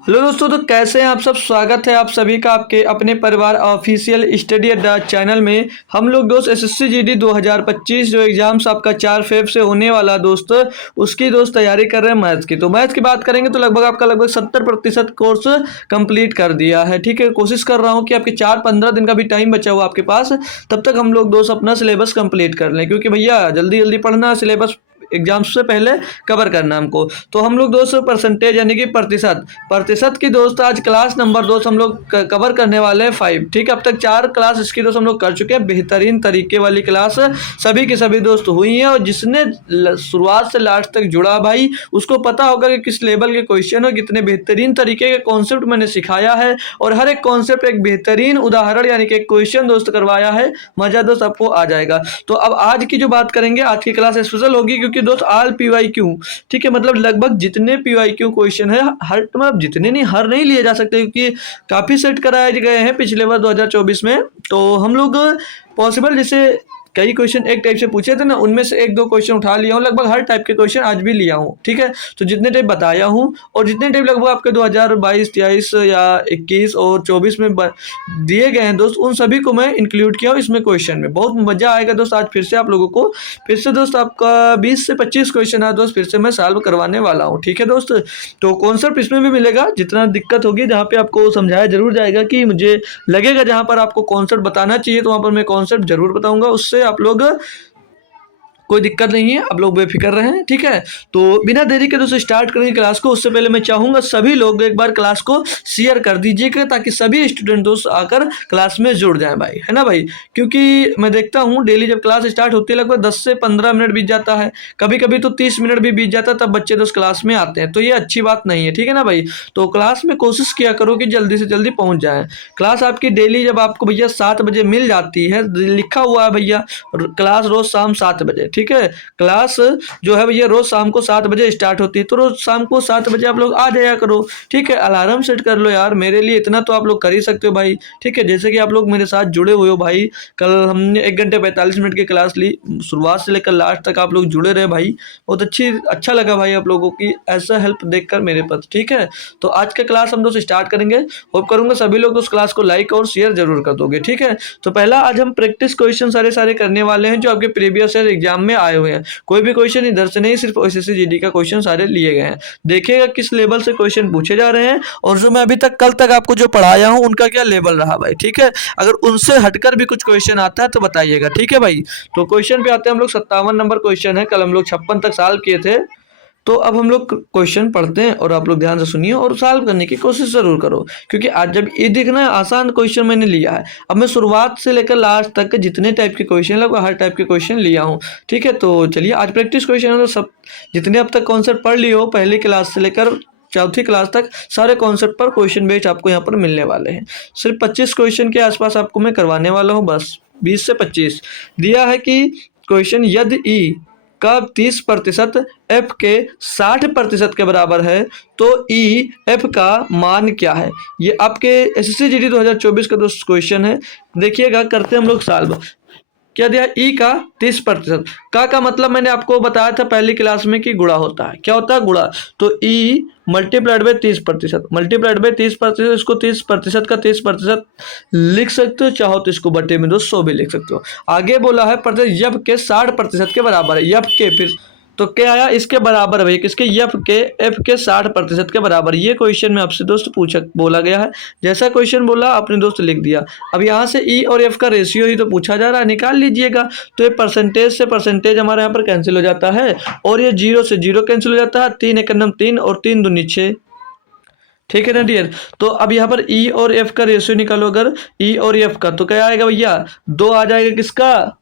Hello दोस्तों, तो कैसे हैं आप सब। स्वागत है आप सभी का आपके अपने परिवार ऑफिशियल स्टडी अड्डा चैनल में। हम लोग दोस्त एसएससी जीडी 2025 जो एग्जाम्स आपका 4 फेब से होने वाला दोस्त, उसकी दोस्त तैयारी कर रहे हैं मैथ्स की। तो मैथ्स की बात करेंगे तो लगभग आपका 70% कोर्स कंप्लीट कर दिया है। ठीक है, कोशिश कर रहा हूँ कि आपके 4-15 दिन का भी टाइम बचा हुआ आपके पास, तब तक हम लोग दोस्त अपना सिलेबस कंप्लीट कर लें, क्योंकि भैया जल्दी जल्दी पढ़ना, सिलेबस एग्जाम्स से पहले कवर करना हमको। तो हम लोग दोस्त परसेंटेज यानी कि प्रतिशत प्रतिशत की दोस्त आज क्लास नंबर दोस्त हम लोग कवर करने वाले हैं 5। ठीक है, अब तक 4 क्लास इसकी दोस्त हम लोग कर चुके हैं। बेहतरीन तरीके वाली क्लास सभी की सभी दोस्त हुई हैं, और जिसने शुरुआत से लास्ट तक जुड़ा भाई, उसको पता होगा कि किस लेवल के क्वेश्चन और कितने बेहतरीन तरीके के कॉन्सेप्ट मैंने सिखाया है, और हर एक कॉन्सेप्ट एक बेहतरीन उदाहरण यानी कि एक क्वेश्चन दोस्त करवाया है। मजा दोस्त आपको आ जाएगा। तो अब आज की जो बात करेंगे, आज की क्लास स्पेशल होगी, क्योंकि दोस्त ऑल पीवाईक्यू। ठीक है, मतलब लगभग जितने पीवाईक्यू क्वेश्चन है, हर मतलब जितने नहीं, हर नहीं लिए जा सकते, क्योंकि काफी सेट कराए गए हैं पिछले बार 2024 में। तो हम लोग पॉसिबल जैसे कई क्वेश्चन एक टाइप से पूछे थे ना, उनमें से 1-2 क्वेश्चन उठा लिया हूँ। लगभग हर टाइप के क्वेश्चन आज भी लिया हूँ। ठीक है, तो जितने टाइप बताया हूँ, और जितने टाइप लगभग आपके 2022, 23 या 21 और 24 में दिए गए हैं दोस्त, उन सभी को मैं इंक्लूड किया हूँ इसमें क्वेश्चन में। बहुत मजा आएगा दोस्त। आज फिर से आप लोगों को फिर से दोस्त आपका 20 से 25 क्वेश्चन है दोस्त, फिर से मैं सॉल्व करवाने वाला हूँ। ठीक है दोस्त, तो कॉन्सेप्ट इसमें भी मिलेगा। जितना दिक्कत होगी, जहाँ पे आपको समझाया जरूर जाएगा कि मुझे लगेगा जहाँ पर आपको कॉन्सेप्ट बताना चाहिए, तो वहाँ पर मैं कॉन्सेप्ट जरूर बताऊंगा। उससे आप लोग कोई दिक्कत नहीं है, आप लोग बेफिक्र रहें। ठीक है, तो बिना देरी के दोस्तों स्टार्ट करेंगे क्लास को। उससे पहले मैं चाहूंगा सभी लोग एक बार क्लास को शेयर कर दीजिएगा, ताकि सभी स्टूडेंट दोस्त आकर क्लास में जुड़ जाएं भाई, है ना भाई। क्योंकि मैं देखता हूँ डेली जब क्लास स्टार्ट होती है, लगभग 10 से 15 मिनट बीत जाता है, कभी कभी तो 30 मिनट भी बीत जाता है, तब बच्चे दोस्त क्लास में आते हैं। तो ये अच्छी बात नहीं है। ठीक है ना भाई, तो क्लास में कोशिश किया करो कि जल्दी से जल्दी पहुंच जाए। क्लास आपकी डेली जब आपको भैया 7 बजे मिल जाती है, लिखा हुआ है भैया क्लास रोज शाम 7 बजे। ठीक है, क्लास जो है भैया रोज शाम को 7 बजे स्टार्ट होती है, तो रोज शाम को 7 बजे आप लोग आ जाया करो। ठीक है, अलार्म सेट कर लो यार, मेरे लिए इतना तो आप लोग कर ही सकते हो भाई। ठीक है, जैसे कि आप लोग मेरे साथ जुड़े हुए हो भाई। कल हमने 1 घंटे 45 मिनट की क्लास ली, शुरुआत से लेकर लास्ट तक आप लोग जुड़े रहे भाई। बहुत अच्छा लगा भाई आप लोगों की ऐसा हेल्प देखकर मेरे पास। ठीक है, तो आज का क्लास हम दोस्त स्टार्ट करेंगे। होप करूंगा सभी लोग उस क्लास को लाइक और शेयर जरूर कर दोगे। ठीक है, तो पहला आज हम प्रैक्टिस क्वेश्चन सारे करने वाले हैं, जो आपके प्रीवियस ईयर एग्जाम में आए हुए हैं। कोई भी क्वेश्चन इधर से नहीं, सिर्फ एसएससी जीडी का क्वेश्चन सारे लिए गए हैं। देखिएगा किस लेवल से क्वेश्चन पूछे जा रहे हैं, और जो मैं अभी तक कल तक आपको जो पढ़ाया हूं, उनका क्या लेवल रहा भाई। ठीक है, अगर उनसे हटकर भी कुछ क्वेश्चन आता है तो बताइएगा। ठीक है भाई, तो क्वेश्चन पे आते हैं हम लोग। 57 नंबर क्वेश्चन है, कल हम लोग 56 तक सॉल्व किए थे। तो अब हम लोग क्वेश्चन पढ़ते हैं, और आप लोग ध्यान से सुनिए और सॉल्व करने की कोशिश जरूर करो, क्योंकि आज जब ये देखना है आसान क्वेश्चन मैंने लिया है। अब मैं शुरुआत से लेकर लास्ट तक के जितने टाइप के क्वेश्चन लगभग हर टाइप के क्वेश्चन लिया हूँ। ठीक है, तो चलिए आज प्रैक्टिस क्वेश्चन है, तो सब जितने अब तक कॉन्सेप्ट पढ़ लिए हो पहली क्लास से लेकर 4th क्लास तक, सारे कॉन्सेप्ट पर क्वेश्चन बेस्ड आपको यहाँ पर मिलने वाले हैं। सिर्फ 25 क्वेश्चन के आसपास आपको मैं करवाने वाला हूँ, बस 20 से 25 दिया है कि क्वेश्चन यदि ई का 30% एफ के 60% के बराबर है, तो ई एफ का मान क्या है। ये आपके एसएससी जीडी 2024 का दोस्त क्वेश्चन है। देखिएगा, करते हैं हम लोग सॉल्व। क्या दिया, ई का 30%। का मतलब मैंने आपको बताया था पहली क्लास में कि गुणा होता है। क्या होता है, गुणा। तो ई मल्टीप्लाइड बाई 30%, मल्टीप्लाइड बाई 30%, इसको 30% का 30% लिख सकते हो, चाहो तो इसको बटे में दो 100 भी लिख सकते हो। आगे बोला है प्रतिशत यफ के 60% के बराबर है। यफ के फिर तो क्या आया, इसके बराबर है किसके, यफ के, एफ के 60% के बराबर। ये क्वेश्चन में आपसे दोस्त बोला गया है। जैसा क्वेश्चन बोला आपने दोस्त लिख दिया। अब यहाँ से ई और एफ का रेशियो ही तो पूछा जा रहा है, निकाल लीजिएगा। तो ये परसेंटेज से परसेंटेज हमारे यहाँ पर कैंसिल हो जाता है, और ये 0 से 0 कैंसिल हो जाता है। 3 1 3 और 3 दूनी 6। ठीक है ना डियर, तो अब यहाँ पर ई और एफ का रेशियो निकालो। अगर ई और एफ का, तो क्या आएगा भैया, 2 आ जाएगा। किसका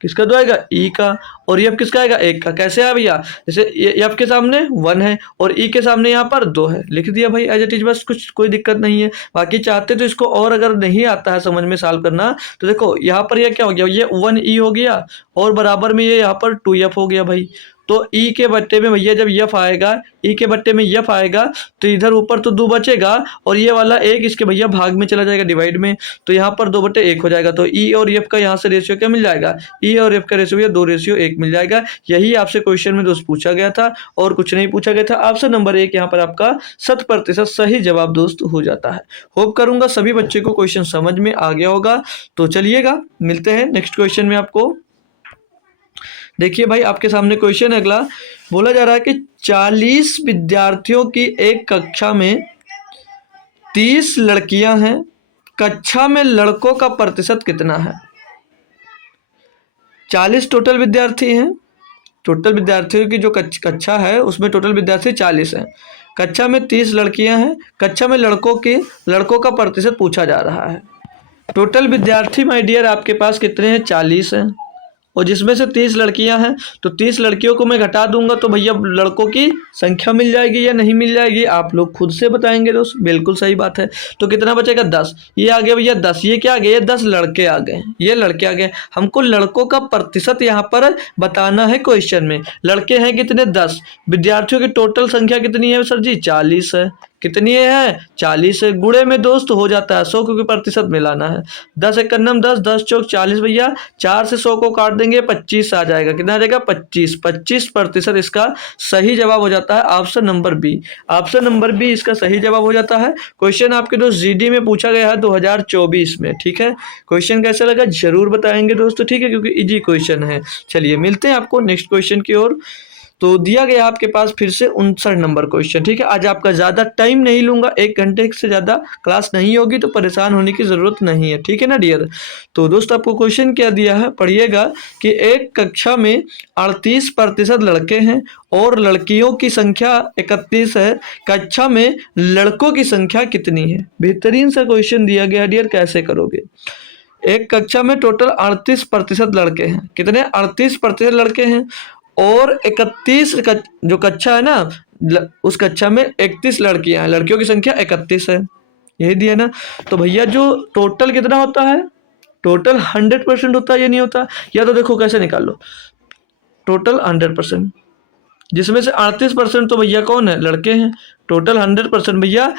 किसका 2 आएगा, ई का। और एफ किसका आएगा, 1 का। कैसे है भैया, जैसे एफ के सामने 1 है और ई के सामने यहाँ पर 2 है, लिख दिया भाई एज इट इज, बस कुछ कोई दिक्कत नहीं है। बाकी चाहते तो इसको, और अगर नहीं आता है समझ में सॉल्व करना, तो देखो यहाँ पर ये क्या हो गया, ये 1 ई हो गया, और बराबर में ये यहाँ पर 2 एफ हो गया भाई। तो ई के बट्टे में भैया जब यफ आएगा, ई के बट्टे में यफ आएगा तो इधर ऊपर तो 2 बचेगा और ये वाला 1 इसके भैया भाग में चला जाएगा, डिवाइड में, तो यहाँ पर 2/1 हो जाएगा। तो ई और एफ का यहाँ से रेशियो क्या मिल जाएगा, ई और एफ का रेशियो भैया 2:1 मिल जाएगा। यही आपसे क्वेश्चन में दोस्त पूछा गया था और कुछ नहीं पूछा गया था। ऑप्शन नंबर 1 यहाँ पर आपका 100% सही जवाब दोस्त हो जाता है। होप करूंगा सभी बच्चे को क्वेश्चन समझ में आ गया होगा। तो चलिएगा मिलते हैं नेक्स्ट क्वेश्चन में आपको। देखिए भाई आपके सामने क्वेश्चन अगला बोला जा रहा है कि 40 विद्यार्थियों की एक कक्षा में 30 लड़कियां हैं, कक्षा में लड़कों का प्रतिशत कितना है। 40 टोटल विद्यार्थी हैं, टोटल विद्यार्थियों की जो कक्षा है उसमें टोटल विद्यार्थी 40 हैं, कक्षा में 30 लड़कियां हैं, कक्षा में लड़कों का प्रतिशत पूछा जा रहा है। टोटल विद्यार्थी माय डियर आपके पास कितने हैं, 40 हैं, और जिसमें से 30 लड़कियां हैं तो 30 लड़कियों को मैं घटा दूंगा तो भैया लड़कों की संख्या मिल जाएगी या नहीं मिल जाएगी, आप लोग खुद से बताएंगे दोस्त। बिल्कुल सही बात है। तो कितना बचेगा, 10। ये आ गया भैया 10, ये क्या आ गया, ये 10 लड़के आ गए, ये लड़के आ गए। हमको लड़कों का प्रतिशत यहाँ पर बताना है क्वेश्चन में। लड़के हैं कितने, 10। विद्यार्थियों की टोटल संख्या कितनी है सर जी, 40 है। कितनी है, 40 है। गुणे में दोस्त हो जाता है 100 क्योंकि प्रतिशत मिलाना है। 10 एकन्नम 10, 10 चौक 40 भैया, 4 से 100 को काट देंगे 25 आ जाएगा। कितना आ जाएगा, 25% इसका सही जवाब हो जाता है। Option number B, option number B इसका सही जवाब हो जाता है। क्वेश्चन आपके दोस्त जीडी में पूछा गया है 2024 में, ठीक है। क्वेश्चन कैसा लगा जरूर बताएंगे दोस्तों, ठीक है, क्योंकि इजी क्वेश्चन है। चलिए मिलते हैं आपको नेक्स्ट क्वेश्चन की ओर। तो दिया गया आपके पास फिर से 59 नंबर क्वेश्चन, ठीक है। आज आपका ज़्यादा टाइम नहीं लूंगा, 1 घंटे से ज़्यादा क्लास नहीं होगी तो परेशान होने की ज़रूरत नहीं है, ठीक है ना डियर। तो दोस्त आपको क्वेश्चन क्या दिया है पढ़िएगा कि एक कक्षा में 38% लड़के हैं और लड़कियों की संख्या 31 है, कक्षा में लड़कों की संख्या कितनी है। बेहतरीन सा क्वेश्चन दिया गया डियर, कैसे करोगे। एक कक्षा में टोटल 38% लड़के हैं, कितने, 38% लड़के हैं और 31 का जो कक्षा है ना उस कक्षा में 31 लड़कियां हैं, लड़कियों की संख्या 31 है, यही दिया ना। तो भैया जो टोटल कितना होता है, टोटल 100% होता है, ये नहीं होता। या तो देखो कैसे निकाल लो, टोटल 100%, जिसमें से 38% तो भैया कौन है, लड़के हैं। टोटल 100% भैया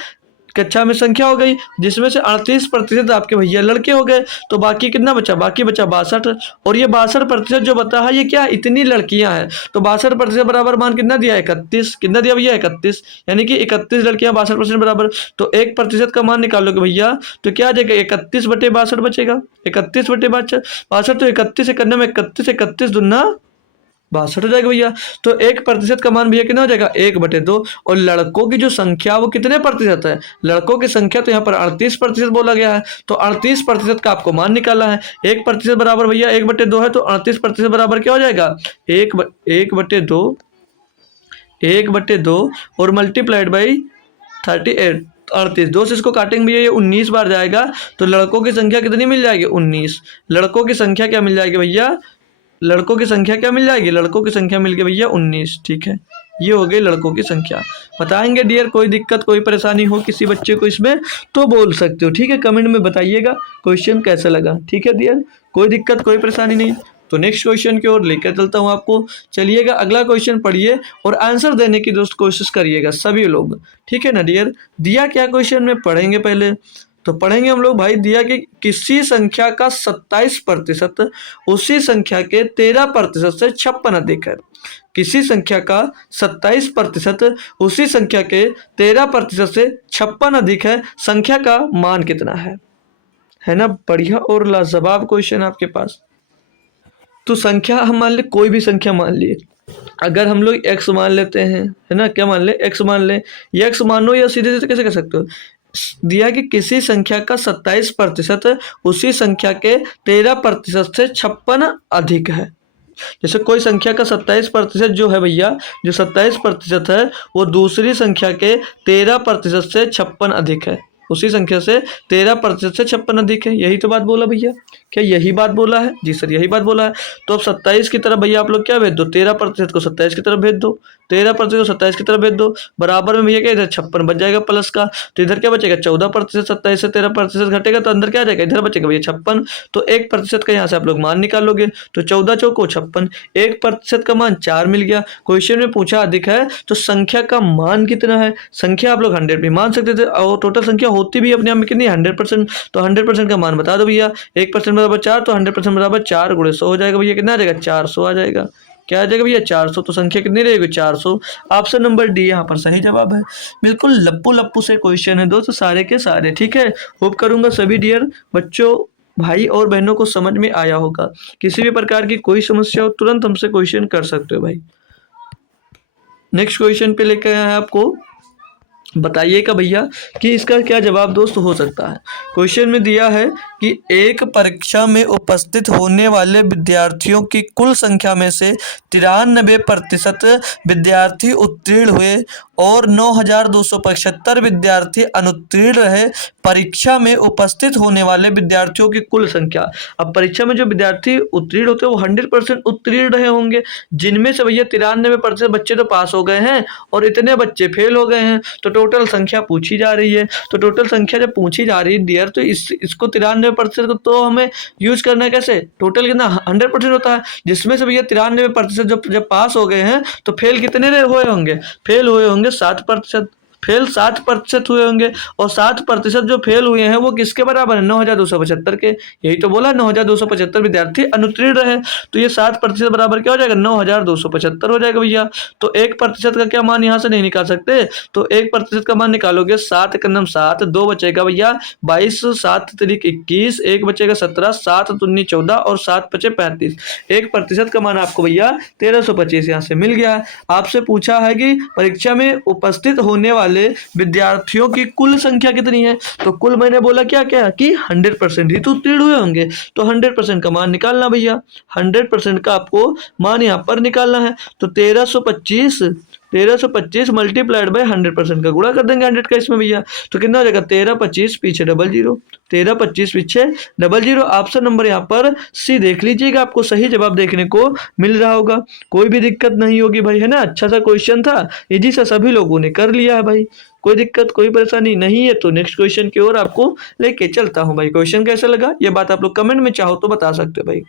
कक्षा में संख्या हो गई, जिसमें से 38% आपके भैया लड़के हो गए, तो बाकी कितना बचा, बाकी बचा 62। और ये 62% जो बता है ये क्या, इतनी लड़कियां हैं, तो 62% बराबर मान कितना दिया, 31। कितना दिया भैया, 31, यानी कि 31 लड़कियां 62% बराबर। तो 1% का मान निकालोगे भैया तो क्या आ जाएगा, 31/62 बचेगा। 31/62 तो 31 करने में 31 दूना 62 हो जाएगा भैया। तो 1% का मान भैया कितना हो जाएगा, 1/2। और लड़कों की जो संख्या वो कितने प्रतिशत है, लड़कों की संख्या तो यहाँ पर 38% बोला गया है, तो 38% का आपको मान निकालना है। 1% बराबर भैया 1/2 है, तो 38% बराबर क्या हो जाएगा, 1/2 और मल्टीप्लाइड बाई 38, 38, 2 से इसको काटेंगे भैया ये 19 बार जाएगा, तो लड़कों की संख्या कितनी मिल जाएगी, 19। लड़कों की संख्या क्या मिल जाएगी भैया, लड़कों की संख्या क्या मिल जाएगी, लड़कों की संख्या मिल गई भैया 19, ठीक है। ये हो गई लड़कों की संख्या। बताएंगे डियर, कोई दिक्कत कोई परेशानी हो किसी बच्चे को इसमें तो बोल सकते हो, ठीक है। कमेंट में बताइएगा क्वेश्चन कैसा लगा, ठीक है डियर, कोई दिक्कत कोई परेशानी नहीं। तो नेक्स्ट क्वेश्चन की ओर लेकर चलता हूँ आपको। चलिएगा अगला क्वेश्चन पढ़िए और आंसर देने की दोस्त कोशिश करिएगा सभी लोग, ठीक है ना डियर। दिया क्या क्वेश्चन में पढ़ेंगे पहले, तो पढ़ेंगे हम लोग भाई, दिया कि किसी संख्या का 27% उसी संख्या के 13% से 56 अधिक है। किसी संख्या का 27% उसी संख्या के 13% से 56 अधिक है, संख्या का मान कितना है ना। बढ़िया और लाजवाब क्वेश्चन आपके पास। तो संख्या हम मान ले, कोई भी संख्या मान लिए, अगर हम लोग x मान लेते हैं, है ना, क्या मान ले, x मान ले, x मान लो, या सीधे सीधे कैसे कर सकते हो, दिया कि किसी संख्या का 27% उसी संख्या के 13% से 56 अधिक है। जैसे कोई संख्या का 27% जो है भैया, जो 27% है वो दूसरी संख्या के 13% से 56 अधिक है, उसी संख्या से 13% से 56 अधिक है। यही तो बात बोला भैया, क्या यही बात बोला है? जी सर यही बात बोला है। तो अब 27 की तरफ भैया आप लोग क्या भेज दो, 13% को 27 की तरफ भेज दो, 13% को 27 की तरफ भेज दो। बराबर में भैया क्या इधर 56 बच जाएगा प्लस का, तो इधर क्या बचेगा 14%, 27 से 13% घटेगा तो अंदर क्या आ जाएगा, इधर बचेगा भैया 56। तो 1% का यहाँ से आप लोग मान निकालोगे, तो 14 चौको 56, 1% का मान 4 मिल गया। क्वेश्चन में पूछा अधिक है तो संख्या का मान कितना है। संख्या आप लोग 100 भी मान सकते थे और टोटल संख्या होती भी अपने आप में कितनी 100%, तो 100% का मान बता दो भैया। 1% बराबर 4, तो 100% बराबर 4 गुणे 100 हो जाएगा भैया, कितना आ जाएगा 400 आ जाएगा। क्या आ जाएगा भैया 400, तो संख्या कितनी रहेगी 400। ऑप्शन नंबर डी यहाँ पर सही जवाब है। बिल्कुल लप्पू लप्पू से क्वेश्चन है दोस्तों सारे के सारे, ठीक है। होप करूंगा सभी डियर बच्चों भाई और बहनों को समझ में आया होगा। किसी भी प्रकार की कोई समस्या हो तुरंत हमसे क्वेश्चन कर सकते हो भाई। नेक्स्ट क्वेश्चन पे लेकर आए हैं आपको, बताइएगा भैया कि इसका क्या जवाब दोस्त हो सकता है। क्वेश्चन में दिया है कि एक परीक्षा में उपस्थित होने वाले विद्यार्थियों की कुल संख्या में से 93% विद्यार्थी उत्तीर्ण हुए और 9275 विद्यार्थी अनुत्तीर्ण रहे। परीक्षा में उपस्थित होने वाले विद्यार्थियों की कुल संख्या, अब परीक्षा में जो विद्यार्थी उत्तीर्ण होते हैं वो 100% उत्तीर्ण रहे होंगे, जिनमें से भैया 93% बच्चे तो पास हो गए हैं और इतने बच्चे फेल हो गए हैं। तो टोटल संख्या पूछी जा रही है, तो टोटल संख्या जब पूछी जा रही है डियर, तो इसको 93% को तो हमें यूज करना है कैसे, टोटल कितना 100% होता है, जिसमें से भैया 93% जब पास हो गए हैं तो फेल कितने हुए होंगे, फेल हुए होंगे 60%, फेल 60% हुए होंगे और 60% जो फेल हुए हैं वो किसके बराबर है 9275 के। यही तो बोला 9275 विद्यार्थी अनुत्तीर्ण रहे, तो ये 60% बराबर क्या हो जाएगा 9275 हो जाएगा भैया। तो 1% का क्या मान यहाँ से नहीं निकाल सकते, तो 1% का मान निकालोगे 7 एक नम 7, 2 बचेगा भैया 22, 7 तरीक 21, 1 बचेगा 17, 7 दूनी 14 और 7 बचे 35। 1% का मान आपको भैया 1325 यहाँ से मिल गया है। आपसे पूछा है कि परीक्षा में उपस्थित होने वाले विद्यार्थियों की कुल संख्या कितनी है, तो कुल मैंने बोला क्या क्या कि 100% ही तो उत्तीर्ण हुए होंगे, तो 100% का मान निकालना भैया, 100% का आपको मान यहाँ पर निकालना है। तो 1325 मल्टीप्लाइड बाय 100% का गुणा कर देंगे 100 का इसमें भैया, तो कितना हो जाएगा 1325 पीछे 00, 1325 पीछे 00। ऑप्शन नंबर यहाँ पर सी देख लीजिएगा, आपको सही जवाब देखने को मिल रहा होगा। कोई भी दिक्कत नहीं होगी भाई, है ना। अच्छा सा क्वेश्चन था, इजी सा, सभी लोगों ने कर लिया है भाई, कोई दिक्कत कोई परेशानी नहीं है। तो नेक्स्ट क्वेश्चन की ओर आपको लेके चलता हूँ भाई। क्वेश्चन कैसा लगा ये बात आप लोग कमेंट में चाहो तो बता सकते हो भाई।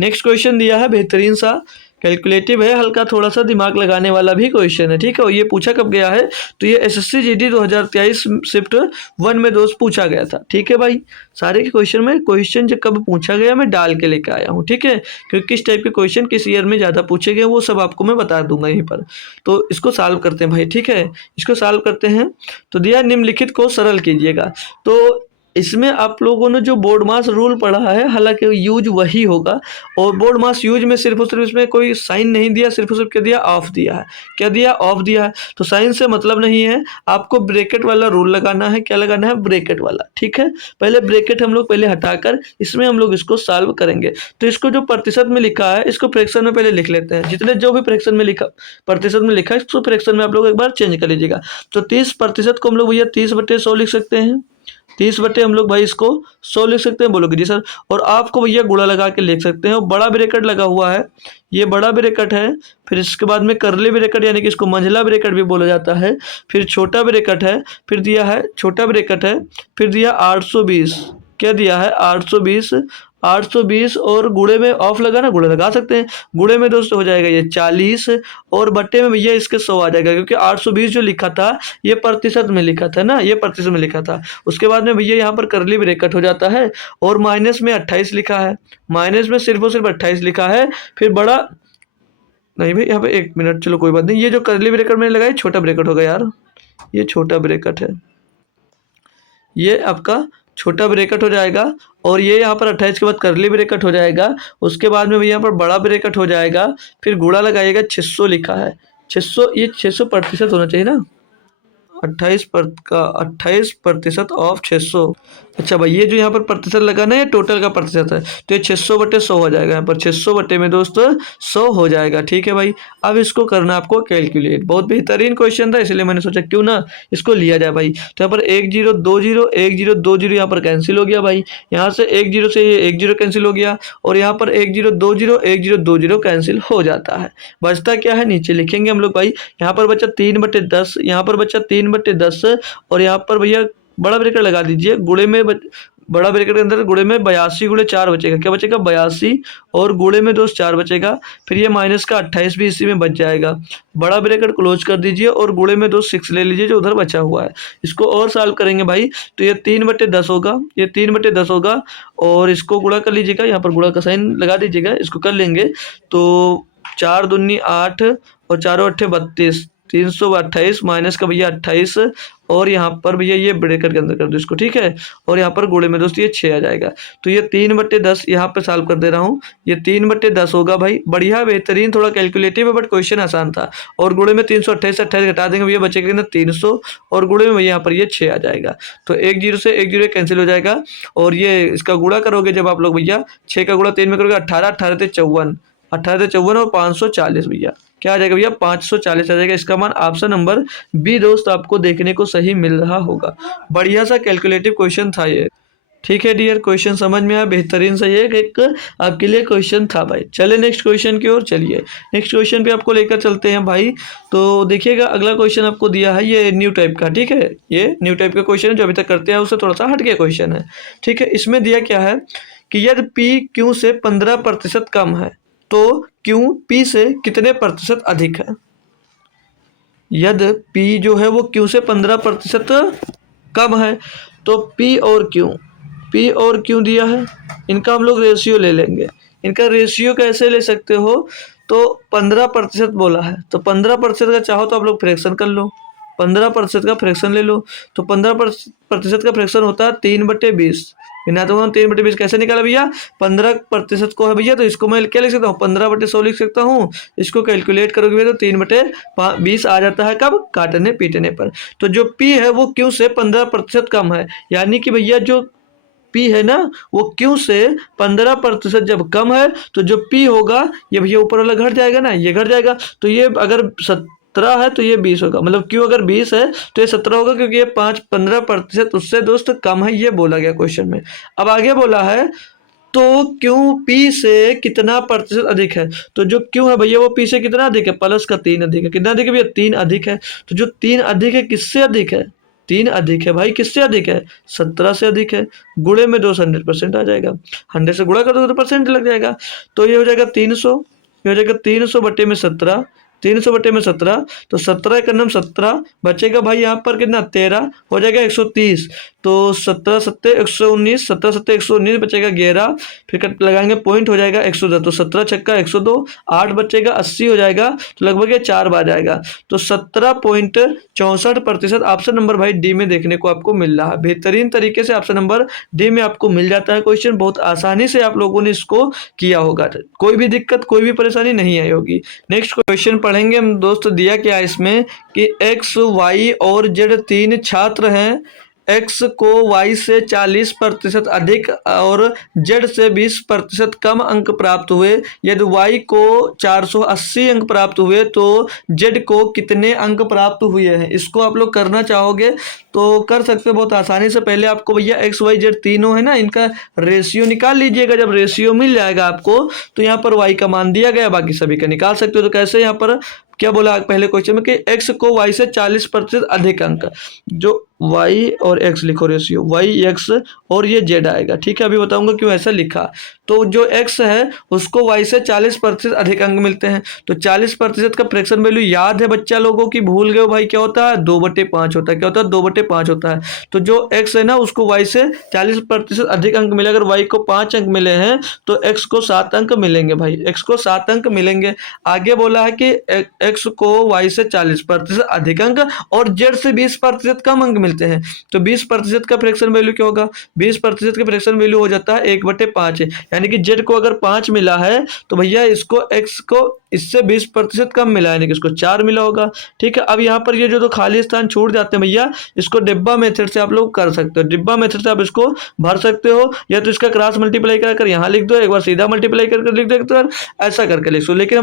नेक्स्ट क्वेश्चन दिया है बेहतरीन सा, कैलकुलेटिव है, हल्का थोड़ा सा दिमाग लगाने वाला भी क्वेश्चन है, ठीक है। और ये पूछा कब गया है, तो ये एसएससी जीडी 2023 शिफ्ट 1 में दोस्त पूछा गया था, ठीक है भाई। सारे के क्वेश्चन में क्वेश्चन जो कब पूछा गया मैं डाल के लेकर आया हूँ, ठीक है, क्योंकि किस टाइप के क्वेश्चन किस ईयर में ज़्यादा पूछे गए वो सब आपको मैं बता दूंगा यहीं पर। तो इसको सॉल्व करते हैं भाई, ठीक है, इसको सॉल्व करते हैं। तो दिया निम्नलिखित को सरल कीजिएगा। तो इसमें आप लोगों ने जो बोर्ड मास रूल पढ़ा है हालांकि यूज वही होगा, और बोर्ड मास यूज में सिर्फ और सिर्फ इसमें कोई साइन नहीं दिया, सिर्फ और सिर्फ क्या दिया ऑफ दिया है, क्या दिया ऑफ दिया है। तो साइन से मतलब नहीं है, आपको ब्रैकेट वाला रूल लगाना है, क्या लगाना है ब्रैकेट वाला, ठीक है। पहले ब्रैकेट हम लोग पहले हटाकर इसमें हम लोग इसको सॉल्व करेंगे। तो इसको जो प्रतिशत में लिखा है इसको फ्रैक्शन में पहले लिख लेते हैं, जितने जो भी फ्रैक्शन में लिखा प्रतिशत में लिखा है इसको फ्रैक्शन में आप लोग एक बार चेंज कर लीजिएगा। तो 30% को हम लोग भैया 30/100 लिख सकते हैं, 30 हम लोग भाई इसको 100 लिख सकते हैं, बोलोगे जी सर। और आपको भैया गुणा लगा के लिख सकते हैं, और बड़ा ब्रैकेट लगा हुआ है, ये बड़ा ब्रैकेट है। फिर इसके बाद में करली ब्रैकेट यानी कि इसको मंझला ब्रैकेट भी बोला जाता है। फिर छोटा ब्रैकेट है, फिर दिया है छोटा ब्रैकेट है, फिर दिया 820, क्या दिया है 820 और गुणे में ऑफ लगा ना, गुणे लगा सकते हैं। गुणे में दोस्तों हो जाएगा ये 40 और बट्टे में भैया इसके 100 आ जाएगा, क्योंकि 820 जो लिखा था ये प्रतिशत में लिखा था ना, ये प्रतिशत में लिखा था। उसके बाद में भैया यहाँ पर करली ब्रैकेट हो जाता है और माइनस में 28 लिखा है, माइनस में सिर्फ और सिर्फ 28 लिखा है। फिर बड़ा नहीं भाई यहाँ पे 1 मिनट, चलो कोई बात नहीं, ये जो करली ब्रैकेट मैंने लगाई छोटा ब्रैकेट होगा यार, ये छोटा ब्रैकेट है, ये आपका छोटा ब्रैकेट हो जाएगा। और ये यहाँ पर 28 के बाद करली ब्रैकेट हो जाएगा। उसके बाद में भी यहाँ पर बड़ा ब्रैकेट हो जाएगा, फिर गुणा लगाइएगा 600 लिखा है, 600, ये 600% होना चाहिए ना, 28% ऑफ 600। अच्छा भाई, ये जो यहाँ पर प्रतिशत लगा ना, ये टोटल का प्रतिशत है, तो ये 600/100 हो जाएगा। यहाँ पर 600 में दोस्त 100 हो जाएगा। ठीक है भाई, अब इसको करना आपको कैलकुलेट। बहुत बेहतरीन क्वेश्चन था, इसलिए मैंने सोचा क्यों ना इसको लिया जाए भाई। तो यहाँ पर 1 0 2 0 यहाँ पर कैंसिल हो गया भाई। यहाँ से 1 0 से ये 1 0 कैंसिल हो गया, और यहाँ पर 1 0 2 0 कैंसिल हो जाता है। बचता क्या है, नीचे लिखेंगे हम लोग भाई। यहाँ पर बचा 3/10, यहाँ पर बचा 3/10, और यहाँ पर भैया बड़ा ब्रैकेट लगा दीजिए, गुणे में बड़ा ब्रैकेट के अंदर गुणे में 82/4 बचेगा। क्या बचेगा, 82, और गुणे में दोस्त 4 बचेगा। फिर ये माइनस का 28 भी इसी में बच जाएगा। बड़ा ब्रैकेट क्लोज कर दीजिए, और गुणे में दोस्त 6 ले लीजिए जो उधर बचा हुआ है। इसको और सॉल्व करेंगे भाई, तो ये 3/10 होगा, ये 3/10 होगा, और इसको गुणा कर लीजिएगा। यहाँ पर गुणा का साइन लगा दीजिएगा, इसको कर लेंगे तो 4 दूनी 8 और 4 8 32, 328 माइनस का भैया 28, और यहाँ पर भैया ये ब्रैकेट के अंदर कर दो इसको। ठीक है, और यहाँ पर गुणे में दोस्त ये 6 आ जाएगा। तो ये 3/10 यहाँ पे सॉल्व कर दे रहा हूँ, ये 3/10 होगा भाई। बढ़िया बेहतरीन, थोड़ा कैलकुलेटिव है बट क्वेश्चन आसान था। और गुणे में 328 से 28 घटा देंगे भैया, बचेगा ना 300, और गुणे में भैया यहाँ पर ये 6 आ जाएगा। तो 1 0 से 1 0 कैंसिल हो जाएगा, और ये इसका गुणा करोगे जब आप लोग भैया, 6 का गुणा 3 में करोगे 18, 18 से 54, 18 से 54 और 540 भैया, क्या आ जाएगा भैया, 540 आ जाएगा। इसका मान ऑप्शन नंबर बी दोस्त आपको देखने को सही मिल रहा होगा। बढ़िया सा कैलकुलेटिव क्वेश्चन था ये। ठीक है डियर, क्वेश्चन समझ में आया, बेहतरीन सा ये एक आपके लिए क्वेश्चन था भाई। चले नेक्स्ट क्वेश्चन की ओर चलिए। नेक्स्ट क्वेश्चन पे आपको लेकर चलते हैं भाई। तो देखिएगा, अगला क्वेश्चन आपको दिया है ये न्यू टाइप का। ठीक है, ये न्यू टाइप का क्वेश्चन है, जो अभी तक करते हैं उससे थोड़ा सा हट के क्वेश्चन है। ठीक है, इसमें दिया क्या है कि यदि पी क्यू से 15% कम है तो क्यू पी से कितने प्रतिशत अधिक है। यदि पी जो है वो क्यू से 15% कम है, तो पी और क्यू दिया है, इनका हम लोग रेशियो ले लेंगे। इनका रेशियो कैसे ले सकते हो, तो 15% बोला है, तो 15% का चाहो तो आप लोग फ्रैक्शन कर लो, 15% का फ्रैक्शन ले लो। तो 15% का फ्रैक्शन होता है 3/20। ना तो 3/20 कैसे निकाला भैया, 15% को है भैया, तो इसको मैं क्या लिख सकता हूँ, 15/100 लिख सकता हूँ। इसको कैलकुलेट करोगे भैया तो 3/20 आ जाता है, कब, काटने पीटने पर। तो जो पी है वो क्यू से 15% कम है, यानी कि भैया जो पी है ना वो क्यू से 15% जब कम है, तो जो पी होगा ये भैया ऊपर वाला घट जाएगा ना, ये घट जाएगा। तो ये अगर 17 है तो ये 20 होगा, मतलब क्यू अगर 20 है तो ये 17 होगा, क्योंकि ये 15% उससे दोस्त कम है, ये बोला गया क्वेश्चन में। अब आगे बोला है तो क्यू पी से कितना प्रतिशत अधिक है। तो जो क्यू है भैया वो पी से कितना अधिक है, प्लस का 3 अधिक है। कितना अधिक है भैया, 3 अधिक है। तो जो 3 अधिक है किससे अधिक है, 3 अधिक है भाई, किससे अधिक है, 17 से अधिक है। गुणे में 200% आ जाएगा, 100 से गुणा कर दो तो परसेंट लग जाएगा। तो ये हो जाएगा 300, ये हो जाएगा 300/17, 300/17, तो 17 का नाम 17 बचेगा भाई, यहाँ पर कितना 13 हो जाएगा 130। तो 17 7 119, 17 7 119 बचेगा 11, फिर कट लगाएंगे पॉइंट हो जाएगा 110। तो 17 छक्का 102, 8 बचेगा 80 हो जाएगा, तो लगभग ये 4 बार जाएगा। तो 17.64% ऑप्शन नंबर भाई डी में देखने को आपको मिल रहा है। बेहतरीन तरीके से ऑप्शन नंबर डी में आपको मिल जाता है क्वेश्चन, बहुत आसानी से आप लोगों ने इसको किया होगा, कोई भी दिक्कत कोई भी परेशानी नहीं आई होगी। नेक्स्ट क्वेश्चन पढ़ेंगे हम दोस्त। दिया क्या है इसमें कि एक्स वाई और जेड 3 छात्र हैं। एक्स को वाई से 40% अधिक और जेड से 20% कम अंक प्राप्त हुए। यदि वाई को 480 अंक प्राप्त हुए तो जेड को कितने अंक प्राप्त हुए हैं। इसको आप लोग करना चाहोगे तो कर सकते हो बहुत आसानी से। पहले आपको भैया एक्स वाई जेड तीनों है ना, इनका रेशियो निकाल लीजिएगा। जब रेशियो मिल जाएगा आपको तो यहाँ पर वाई का मान दिया गया, बाकी सभी का निकाल सकते हो। तो कैसे, यहाँ पर क्या बोला पहले क्वेश्चन में कि एक्स को वाई से 40% अधिक अंक, जो वाई और एक्स लिखो रेशियो, वाई एक्स और ये जेड आएगा। ठीक है, अभी बताऊंगा क्यों ऐसा लिखा। तो जो एक्स है उसको वाई से 40% अधिक अंक मिलते हैं। तो 40% का फ्रैक्शन वैल्यू याद है बच्चा लोगों की, भूल गए भाई, क्या होता है 2/5 होता है। क्या होता है 2/5 होता है। तो जो एक्स है ना उसको वाई से 40% अधिक अंक मिले। अगर वाई को 5 अंक मिले हैं तो एक्स को 7 अंक मिलेंगे भाई, एक्स को 7 अंक मिलेंगे। आगे बोला है कि एक्स को वाई से 40% अधिक अंक और जेड से 20% कम अंक मिलते हैं। तो 20% का फ्रैक्शन वैल्यू क्या होगा, 20% का फ्रैक्शन वैल्यू हो जाता है 1/5, यानी कि जेड को अगर 5 मिला है तो भैया इसको एक्स को इससे 20% कम मिला है, यानी कि इसको 4 मिला होगा। ठीक है, अब यहाँ पर ये जो खाली स्थान छूट जाते हैं भैया, इसको डिब्बा मेथड से आप लोग कर सकते हो। डिब्बा मेथड से आप इसको भर सकते हो, या तो इसका क्रॉस मल्टीप्लाई कर यहाँ लिख दो, एक बार सीधा मल्टीप्लाई करके लिख दो, तो ऐसा करके लिख दो। लेकिन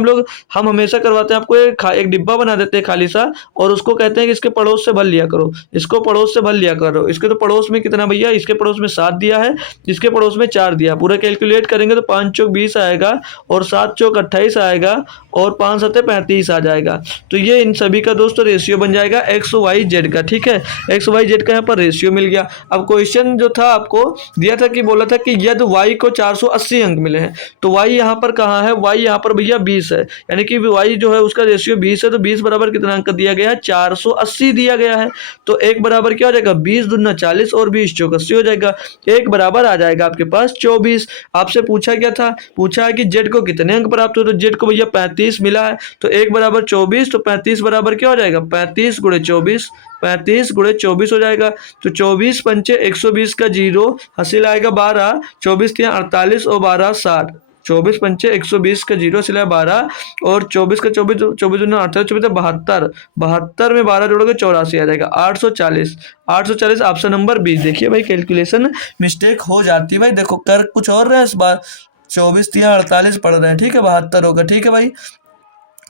हम हमेशा करवाते हैं आपको एक डिब्बा बना देते हैं खाली सा, और उसको कहते हैं कि इसके पड़ोस से भर लिया करो, इसको पड़ोस से भर लिया करो। इसके तो पड़ोस में कितना भैया, इसके पड़ोस में 7 दिया है, इसके पड़ोस में 4 दिया। पूरा कैलकुलेट करेंगे तो 5 चौक 20 आएगा, और 7 चौक 28 आएगा, और 5 सत्ते 35 आ जाएगा। तो ये इन सभी का दोस्तों रेशियो बन जाएगा एक्स वाई जेड का। ठीक है, एक्स वाई जेड का यहाँ पर रेशियो मिल गया। अब क्वेश्चन जो था आपको दिया था कि बोला था कि यदि वाई को 480 अंक मिले हैं, तो वाई यहाँ पर कहाँ है, वाई यहाँ पर भैया 20 है, यानी कि वाई जो है उसका रेशियो 20 है। तो 20 बराबर कितना अंक दिया गया है, 480 दिया गया है। तो एक बराबर क्या हो जाएगा, 20 दूना 40 और 20 चौक 80 हो जाएगा। एक बराबर आ जाएगा आपके पास 24। आपसे पूछा क्या था, पूछा है कि जेड को कितने अंक प्राप्त हो, तो जेड को भैया 35 मिला है। तो एक बराबर 24, तो 35 बराबर क्या हो जाएगा, 35 गुणे 24, 35 गुणे 24 हो जाएगा। तो 24 पंचे 120 का 0 हासिल आएगा 12, 24 तिया 48 और 12 60, 24 पंचे 120 का 0 हासिल है 12, और 24 का 24, 24 दूना 48, 24 72, 72 में 12 जोड़ोगे 84 आ जाएगा, 840। 840 ऑप्शन नंबर 20। देखिए भाई कैलकुलेशन मिस्टेक हो जाती है भाई, देखो कर कुछ और रहे हैं इस बार, 24 तिया 48 पढ़ रहे हैं। ठीक है, 72 होगा। ठीक है भाई,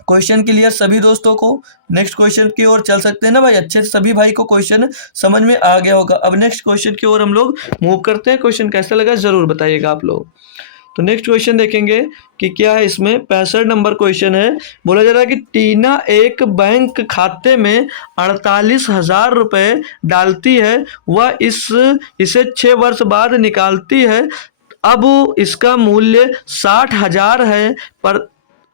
क्वेश्चन क्लियर सभी दोस्तों को। नेक्स्ट क्वेश्चन की ओर चल सकते हैं ना भाई, अच्छे से सभी भाई को क्वेश्चन समझ में आ गया होगा। अब नेक्स्ट क्वेश्चन की ओर हम लोग मूव करते हैं। क्वेश्चन कैसा लगा जरूर बताइएगा आप लोग। तो नेक्स्ट क्वेश्चन देखेंगे कि क्या है इसमें। 65 नंबर क्वेश्चन है। बोला जा रहा है कि टीना एक बैंक खाते में 48,000 रुपये डालती है, वह इसे 6 वर्ष बाद निकालती है। अब इसका मूल्य 60,000 है, पर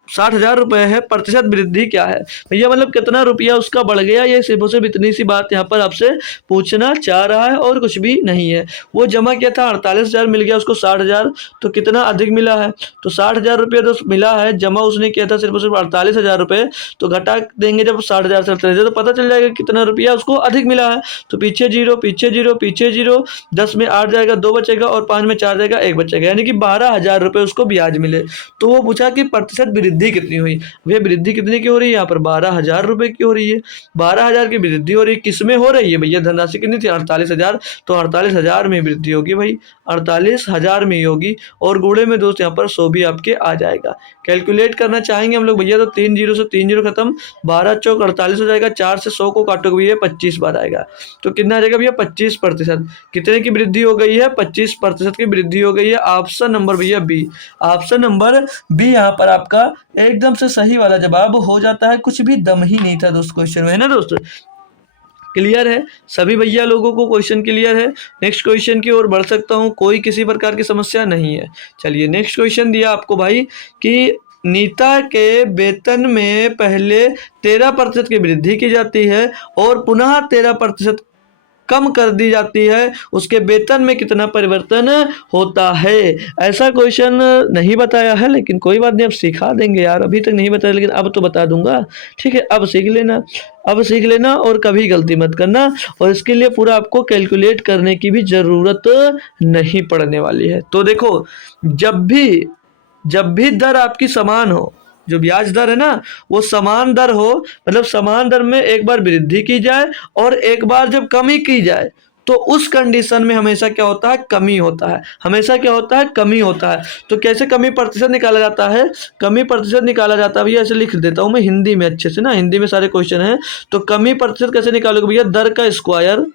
60,000 रुपये है, प्रतिशत वृद्धि क्या है। भैया मतलब कितना रुपया उसका बढ़ गया, ये सिर्फ इतनी सी बात यहाँ पर आपसे पूछना चाह रहा है, और कुछ भी नहीं है। वो जमा किया था 48,000, मिल गया उसको 60,000, तो कितना अधिक मिला है, तो 60,000 रुपये तो मिला है, जमा उसने किया था सिर्फ 48,000 रुपये, तो घटा देंगे जब 60,000 से 48,000 तो पता चल जाएगा कितना रुपया उसको अधिक मिला है। तो पीछे जीरो, पीछे जीरो, पीछे जीरो, 10 में 8 जाएगा, 2 बचेगा, और 5 में 4 जाएगा, 1 बचेगा, यानी कि 12,000 रुपये उसको ब्याज मिले। तो वो पूछा कि प्रतिशत वृद्धि कितनी हुई। भैया वृद्धि कितने की हो रही है, यहाँ पर 12,000 रुपए की हो रही है। 12,000 की वृद्धि हो रही है, किसमें हो रही है भैया, धनराशि कितनी थी 48,000, तो 48,000 में वृद्धि होगी भाई, 48,000 में ही होगी। और गुणे में दोस्त यहाँ पर 100 भी आपके आ जाएगा। कैलकुलेट करना चाहेंगे हम लोग भैया, तो 3 जीरो से 3 जीरो खत्म, 12 चौक 48 हो जाएगा, 4 से 100 को काटोगे भैया 25 बार आएगा। तो कितना आ जाएगा भैया 25%। कितने की वृद्धि हो गई है, 25% की वृद्धि हो गई है। ऑप्शन नंबर भैया बी, ऑप्शन नंबर बी यहाँ पर आपका एकदम से सही वाला जवाब हो जाता है। कुछ भी दम ही नहीं था दोस्त क्वेश्चन में, है ना दोस्तों। क्लियर है सभी भैया लोगों को, क्वेश्चन क्लियर है। नेक्स्ट क्वेश्चन की ओर बढ़ सकता हूँ, कोई किसी प्रकार की समस्या नहीं है। चलिए नेक्स्ट क्वेश्चन दिया आपको भाई कि नीता के वेतन में पहले 13% की वृद्धि की जाती है, और पुनः 13% कम कर दी जाती है, उसके वेतन में कितना परिवर्तन होता है। ऐसा क्वेश्चन नहीं बताया है, लेकिन कोई बात नहीं, अब सिखा देंगे यार, अभी तक नहीं बताया लेकिन अब तो बता दूंगा। ठीक है, अब सीख लेना, अब सीख लेना, और कभी गलती मत करना। और इसके लिए पूरा आपको कैलकुलेट करने की भी ज़रूरत नहीं पड़ने वाली है। तो देखो, जब भी दर आपकी समान हो, जो ब्याज दर है ना वो समान दर हो, मतलब समान दर में एक बार वृद्धि की जाए और एक बार जब कमी की जाए, तो उस कंडीशन में हमेशा क्या होता है, कमी होता है। हमेशा क्या होता है, कमी होता है। तो कैसे कमी प्रतिशत निकाला जाता है, कमी प्रतिशत निकाला जाता है भैया, ऐसे लिख देता हूँ मैं हिंदी में अच्छे से ना, हिंदी में सारे क्वेश्चन हैं। तो कमी प्रतिशत कैसे निकालोगे भैया, दर का स्क्वायर,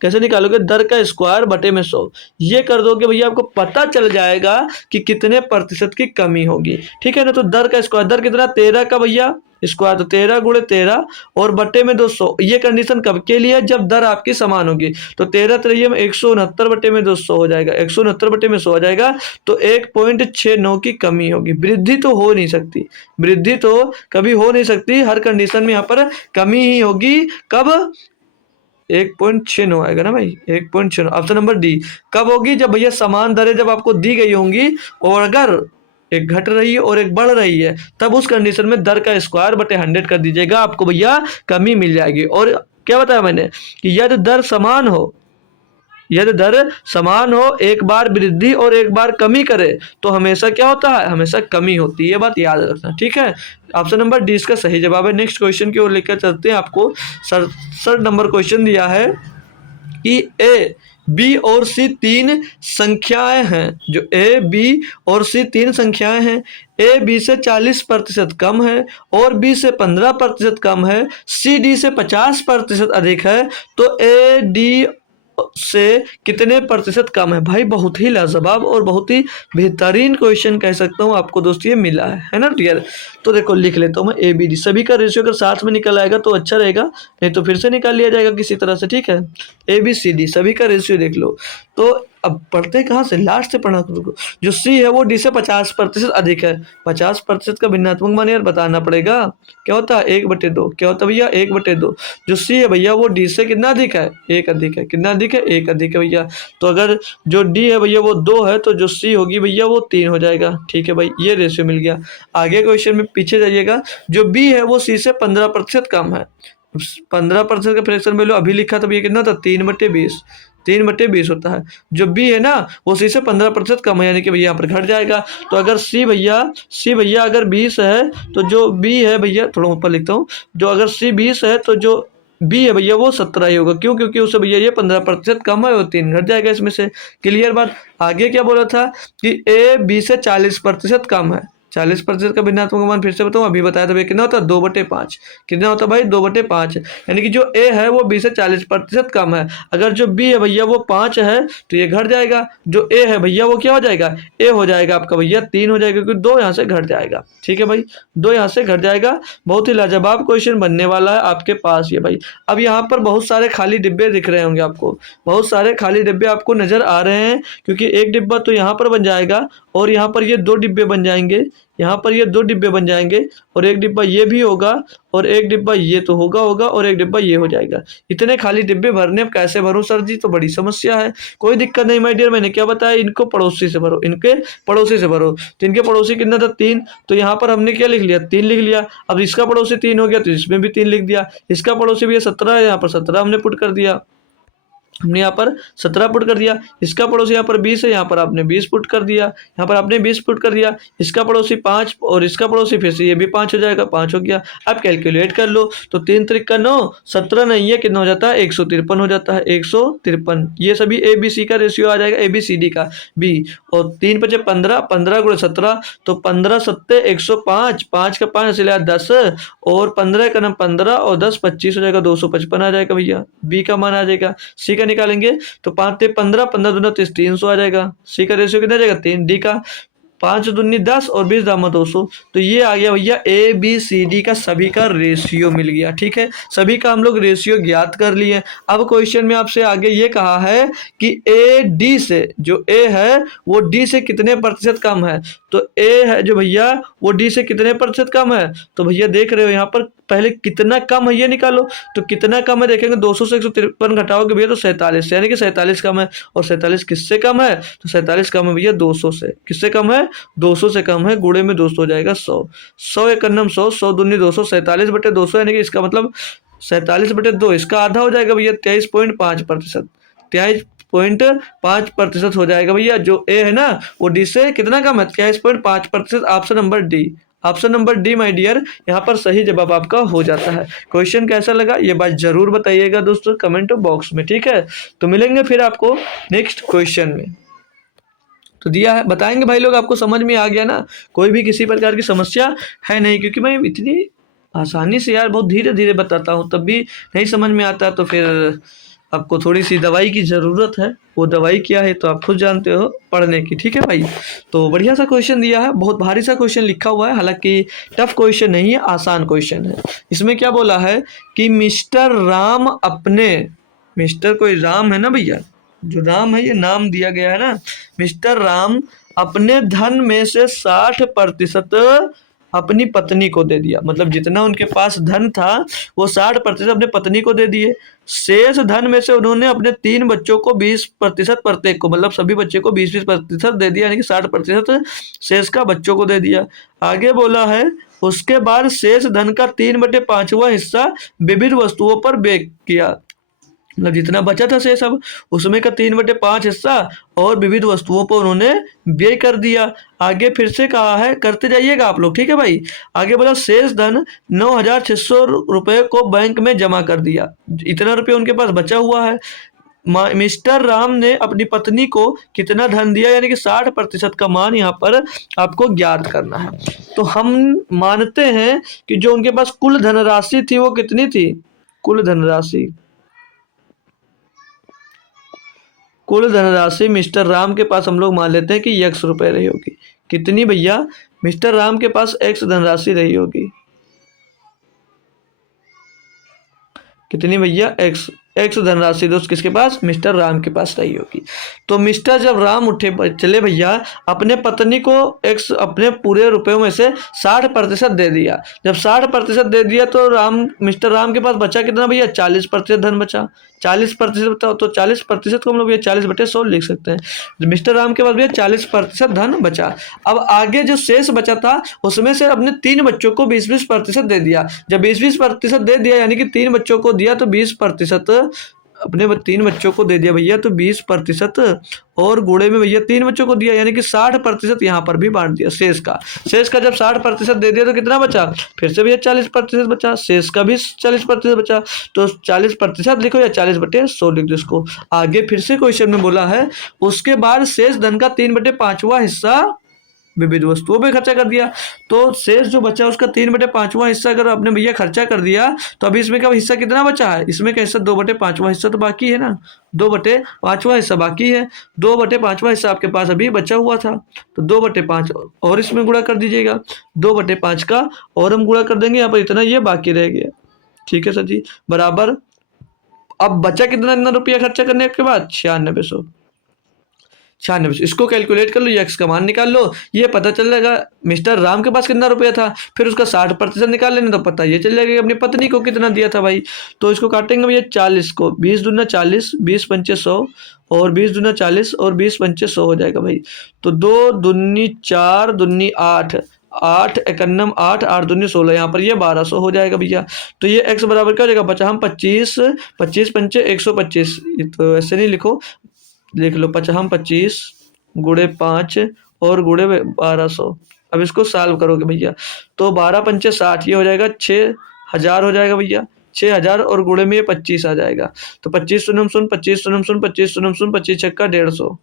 कैसे निकालोगे, दर का स्क्वायर बटे में 100, ये कर दोगे भैया, आपको पता चल जाएगा कि कितने प्रतिशत की कमी होगी। ठीक है ना। तो दर का स्क्वायर, दर कितना, 13 का भैया स्क्वायर, तो 13 गुणे 13 और बटे में 200। ये कंडीशन कब के लिए, जब दर आपकी समान होगी। तो 13 त्रियम 169 बटे में 200 हो जाएगा, 169 बटे में 100 हो जाएगा, तो 1.69 की कमी होगी। वृद्धि तो हो नहीं सकती, वृद्धि तो कभी हो नहीं सकती, हर कंडीशन में यहाँ पर कमी ही होगी। कब, 1.69 आएगा ना भाई, 1.69, ऑप्शन नंबर डी। कब होगी, जब भैया समान दरें जब आपको दी गई होंगी, और अगर एक घट रही है और एक बढ़ रही है, तब उस कंडीशन में दर का स्क्वायर बटे 100 कर दीजिएगा, आपको भैया कमी मिल जाएगी। और क्या बताया मैंने कि यदि दर समान हो, यदि दर समान हो, एक बार वृद्धि और एक बार कमी करे तो हमेशा क्या होता है, हमेशा कमी होती है। ये बात याद रखना, ठीक है। ऑप्शन नंबर डी इसका सही जवाब है। नेक्स्ट क्वेश्चन की ओर लेकर चलते हैं। आपको 67 नंबर क्वेश्चन दिया है कि ए, बी और सी तीन संख्याएं हैं। जो ए, बी और सी तीन संख्याएं हैं, ए बी से 40% कम है और बी से 15% कम है, सी डी से 50% अधिक है, तो ए डी से कितने प्रतिशत कम है। भाई बहुत ही लाजवाब और बहुत ही बेहतरीन क्वेश्चन कह सकता हूँ आपको दोस्त ये मिला है ना डियर। तो देखो लिख लेता हूँ मैं ए बी डी, सभी का रेशियो अगर साथ में निकल आएगा तो अच्छा रहेगा, नहीं तो फिर से निकाल लिया जाएगा किसी तरह से, ठीक है। ए बी सी डी सभी का रेशियो देख लो। तो अब पढ़ते कहाँ से, लास्ट से पढ़ना करो। जो सी है वो डी से 50% अधिक है। 50% का भिन्नात्मक मान यार बताना पड़ेगा, क्या होता है 1/2। क्या होता है भैया 1/2। जो सी है भैया वो डी से कितना अधिक है, 1 अधिक है। कितना अधिक है, 1 अधिक है भैया। तो अगर जो डी है भैया वो 2 है तो जो सी होगी भैया वो 3 हो जाएगा, ठीक है भाई। ये रेशियो मिल गया। आगे क्वेश्चन में पीछे जाइएगा। जो बी है वो सी से 15% कम है। 15% का फ्रैक्शन वैल्यू अभी लिखा था भैया कितना था, 3/20। 3/20 होता है। जो बी है ना वो सी से 15% कम है, यानी कि भैया यहाँ पर घट जाएगा। तो अगर सी भैया अगर 20 है तो जो बी है भैया, थोड़ा ऊपर लिखता हूँ, जो अगर सी 20 है तो जो बी है भैया वो 17 ही होगा। क्यों, क्योंकि उससे भैया ये 15% कम है और 3 घट जाएगा इसमें से। क्लियर बात। आगे क्या बोला था कि ए बी से 40% कम है। 40% का भिन्नात्मक मान फिर से बताऊं, अभी बताया था भैया कितना होता है 2/5। कितना होता है भाई 2/5, यानी कि जो ए है वो बी से 40% कम है। अगर जो बी है भैया वो 5 है तो ये घट जाएगा। जो ए है भैया वो क्या हो जाएगा, ए हो जाएगा आपका भैया 3 हो जाएगा, क्योंकि 2 यहाँ से घट जाएगा, ठीक है भाई। 2 यहाँ से घट जाएगा। बहुत ही लाजवाब क्वेश्चन बनने वाला है आपके पास ये भाई। अब यहाँ पर बहुत सारे खाली डिब्बे दिख रहे होंगे आपको, बहुत सारे खाली डिब्बे आपको नजर आ रहे हैं, क्योंकि एक डिब्बा तो यहाँ पर बन जाएगा और यहाँ पर ये 2 डिब्बे बन जाएंगे, यहाँ पर ये 2 डिब्बे बन जाएंगे और एक डिब्बा ये भी होगा और एक डिब्बा ये तो होगा और एक डिब्बा ये हो जाएगा। इतने खाली डिब्बे भरने अब कैसे भरूं सर जी, तो बड़ी समस्या है। कोई दिक्कत नहीं माय डियर, मैंने क्या बताया, इनको पड़ोसी से भरो, इनके पड़ोसी से भरो। तो इनके पड़ोसी कितना था 3, तो यहाँ पर हमने क्या लिख लिया 3 लिख लिया। अब इसका पड़ोसी 3 हो गया तो इसमें भी 3 लिख दिया। इसका पड़ोसी भी 17 है, यहाँ पर 17 हमने पुट कर दिया, हमने यहाँ पर 17 पुट कर दिया। इसका पड़ोसी यहाँ पर 20 है, यहाँ पर आपने 20 पुट कर दिया, यहाँ पर आपने 20 पुट कर दिया। इसका पड़ोसी 5 और इसका पड़ोसी फिर से ये भी 5 हो जाएगा, 5 हो गया। अब कैलकुलेट कर लो, तो 3 त्रिक 9, 17 नहीं है, कितना हो जाता है 153 हो जाता है, 153। ये सभी ए बी सी का रेशियो आ जाएगा, ए बी सी डी का बी। और 3 × 15, 15 × 17, तो 15 7 105, 5 का 5 इसलिए 10 और 15 का 15 और 10 25 हो जाएगा, 255 आ जाएगा भैया। बी का मान आ जाएगा। सी का निकालेंगे तो 5 × 15, 15 दूना 30, 300 आ जाएगा। सी का रेशियो कितना आ जाएगा 3। डी का 5 दूनी 10 और 20 दामा 200। तो ये आ गया भैया ए बी सी डी का सभी का रेशियो मिल गया, ठीक है। सभी का हम लोग रेशियो ज्ञात कर लिए। अब क्वेश्चन में आपसे आगे ये कहा है कि ए डी से, जो ए है वो डी से कितने प्रतिशत कम है। तो ए है जो भैया वो डी से कितने प्रतिशत कम है, तो भैया देख रहे हो यहाँ पर पहले कितना कम है ये निकालो। तो कितना कम है देखेंगे, 200 से 153 घटाओगे भैया तो 47, यानी कि 47 कम है। और 47 किससे कम है, तो 47 कम है भैया 200 से। किससे कम है, 200 से कम है। गुणे में 200 हो जाएगा 100, 100 एक अन्नम 100, 100 दूनी 200, 47/200, यानी कि इसका मतलब 47/2, इसका आधा हो जाएगा भैया 23.5%। 23.5% हो जाएगा भैया। जो ए है ना वो डी से कितना कम है, 23.5%। Option number D, option number D my dear यहाँ पर सही जवाब आपका हो जाता है। क्वेश्चन कैसा लगा ये बात जरूर बताइएगा दोस्तों कमेंट बॉक्स में, ठीक है। तो मिलेंगे फिर आपको नेक्स्ट क्वेश्चन में। तो दिया है, बताएंगे भाई लोग, आपको समझ में आ गया ना, कोई भी किसी प्रकार की समस्या है नहीं, क्योंकि मैं इतनी आसानी से यार बहुत धीरे धीरे बताता हूँ, तब भी नहीं समझ में आता, तो फिर आपको थोड़ी सी दवाई की ज़रूरत है। वो दवाई क्या है तो आप खुद जानते हो, पढ़ने की, ठीक है भाई। तो बढ़िया सा क्वेश्चन दिया है, बहुत भारी सा क्वेश्चन लिखा हुआ है, हालांकि टफ क्वेश्चन नहीं है, आसान क्वेश्चन है। इसमें क्या बोला है कि मिस्टर राम अपने, मिस्टर कोई राम है ना भैया, जो राम है ये नाम दिया गया है ना, मिस्टर राम अपने धन में से 60% अपनी पत्नी को दे दिया। मतलब जितना उनके पास धन था वो 60% अपने पत्नी को दे दिए। शेष धन में से उन्होंने अपने 3 बच्चों को 20% प्रत्येक को, मतलब सभी बच्चे को 20-20% दे दिया, यानी कि 60% शेष का बच्चों को दे दिया। आगे बोला है उसके बाद शेष धन का 3/5वां हिस्सा विविध वस्तुओं पर व्यय किया। मतलब जितना बचा था शेष अब उसमें का 3/5 हिस्सा और विविध वस्तुओं पर उन्होंने व्यय कर दिया। आगे फिर से कहा है, करते जाइएगा आप लोग, ठीक है भाई। आगे बोला शेष धन 9,600 रुपये को बैंक में जमा कर दिया। इतना रुपये उनके पास बचा हुआ है। मिस्टर राम ने अपनी पत्नी को कितना धन दिया, यानी कि 60% का मान यहाँ पर आपको ज्ञात करना है। तो हम मानते हैं कि जो उनके पास कुल धनराशि थी वो कितनी थी, कुल धनराशि मिस्टर राम के पास हम लोग मान लेते हैं कि x रुपए रही होगी। कितनी भैया, मिस्टर राम के पास x धनराशि रही होगी। कितनी भैया, एक्स धनराशि दोस्त किसके पास, मिस्टर राम के पास रही होगी। तो मिस्टर जब राम उठे चले भैया, अपने पत्नी को एक्स अपने पूरे रुपयों में से 60% दे दिया। जब 60% दे दिया तो मिस्टर राम के पास बचा कितना भैया, 40% धन बचा। 40% बताओ, तो 40% को हम लोग भैया 40/100 लिख सकते हैं। मिस्टर राम के पास भैया 40% धन बचा। अब आगे जो शेष बचा था उसमें से अपने 3 बच्चों को 20-20% दे दिया। जब 20-20% दे दिया, यानी कि 3 बच्चों को दिया तो 20% अपने 3 बच्चों को दे दिया भैया, तो 20% और गुणे में भैया 3 बच्चों को दिया, यानी कि 60% यहाँ पर भी बांट दिया शेष का जब 60% दे दिया तो कितना बचा, फिर से भैया 40% बचा, शेष का भी 40% बचा। तो 40% लिखो या 40/100 लिख दो इसको। आगे फिर से क्वेश्चन में बोला है, उसके बाद शेष धन का 3/5वां हिस्सा विविध वस्तुओं पे खर्चा कर दिया। तो शेष जो बचा उसका 3/5वां हिस्सा अगर आपने भैया खर्चा कर दिया, तो अभी इसमें का हिस्सा कितना बचा है, इसमें का हिस्सा 2/5वां हिस्सा तो बाकी है ना, 2/5वां हिस्सा बाकी है। 2/5वां हिस्सा आपके पास अभी बचा हुआ था, तो 2/5 और इसमें गुणा कर दीजिएगा। 2/5 का और हम गुणा कर देंगे, यहाँ पर इतना ये बाकी रह गया। ठीक है सर जी, बराबर। अब बचा कितना रुपया खर्चा करने के बाद, 9600। इसको कैलकुलेट कर लो, ये एक्स का मान निकाल लो, ये पता चल जाएगा मिस्टर राम के पास कितना रुपया था। फिर उसका 60% निकाल लेना तो पता ये चल जाएगा कि अपनी पत्नी को कितना दिया था भाई। तो इसको काटेंगे भैया 40 को, 20 दूना 40, 20 पंचे 100 और 20 दूना 40 और 20 पंचे 100 हो जाएगा भाई। तो 2 दूनी 4 दूनी 8, 8 एकन्नम 8, 8 दूनी 16, यहाँ पर ये 1200 हो जाएगा भैया। तो ये x बराबर क्या हो जाएगा, बचा हम 25, 25 पंचे 125, तो ऐसे नहीं लिखो, लिख लो 25 गुणे 5 और गुणे 1200। अब इसको सॉल्व करोगे भैया तो 12 पंचे 60, ये हो जाएगा 6000 हो जाएगा भैया, 6000 और गुणे में ये 25 आ जाएगा। तो 25 शून्य शून्य 25 शून्य शून्य 25 शून्य शून्य 25 छक्का 150।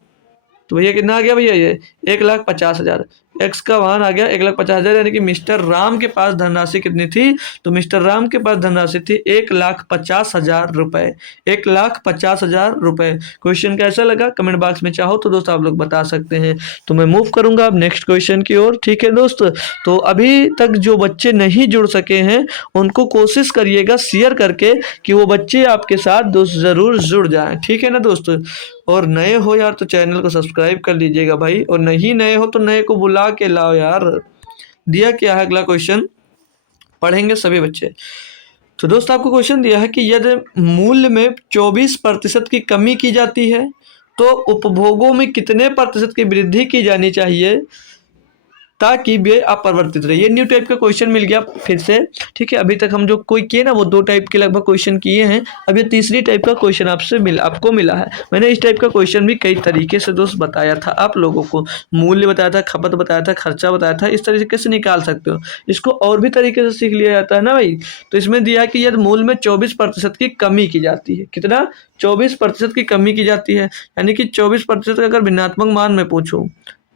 तो भैया कितना आ गया भैया, ये 1,50,000। एक्स का मान आ गया 1,50,000, यानी कि मिस्टर राम के पास धनराशि कितनी थी, तो मिस्टर राम के पास धनराशि थी 1,50,000 रुपए, 1,50,000 रुपए। क्वेश्चन कैसा लगा कमेंट बॉक्स में चाहो तो दोस्त आप लोग बता सकते हैं। तो मैं मूव करूंगा अब नेक्स्ट क्वेश्चन की ओर। ठीक है दोस्त, तो अभी तक जो बच्चे नहीं जुड़ सके हैं उनको कोशिश करिएगा शेयर करके कि वो बच्चे आपके साथ दोस्त जरूर जुड़ जाएं। ठीक है ना दोस्त, और नए हो यार तो चैनल को सब्सक्राइब कर लीजिएगा भाई, और नहीं नए हो तो नए को बुला के लाओ यार। दिया क्या है अगला क्वेश्चन, पढ़ेंगे सभी बच्चे। तो दोस्त आपको क्वेश्चन दिया है कि यदि मूल्य में 24% की कमी की जाती है तो उपभोगों में कितने प्रतिशत की वृद्धि की जानी चाहिए ताकि वे अपरिवर्तित रहे। ये न्यू टाइप का क्वेश्चन मिल गया फिर से। ठीक है, अभी तक हम जो कोई किए ना वो 2 टाइप के लगभग क्वेश्चन किए हैं, अब ये तीसरी टाइप का क्वेश्चन आपको मिला है। मैंने इस टाइप का क्वेश्चन भी कई तरीके से दोस्त बताया था आप लोगों को, मूल्य बताया था, खपत बताया था, खर्चा बताया था, इस तरीके से निकाल सकते हो। इसको और भी तरीके से सीख लिया जाता है ना भाई। तो इसमें दिया है कि यदि मूल्य में 24% की कमी की जाती है, कितना, 24% की कमी की जाती है, यानी कि 24% अगर भिन्नात्मक मान में पूछूं,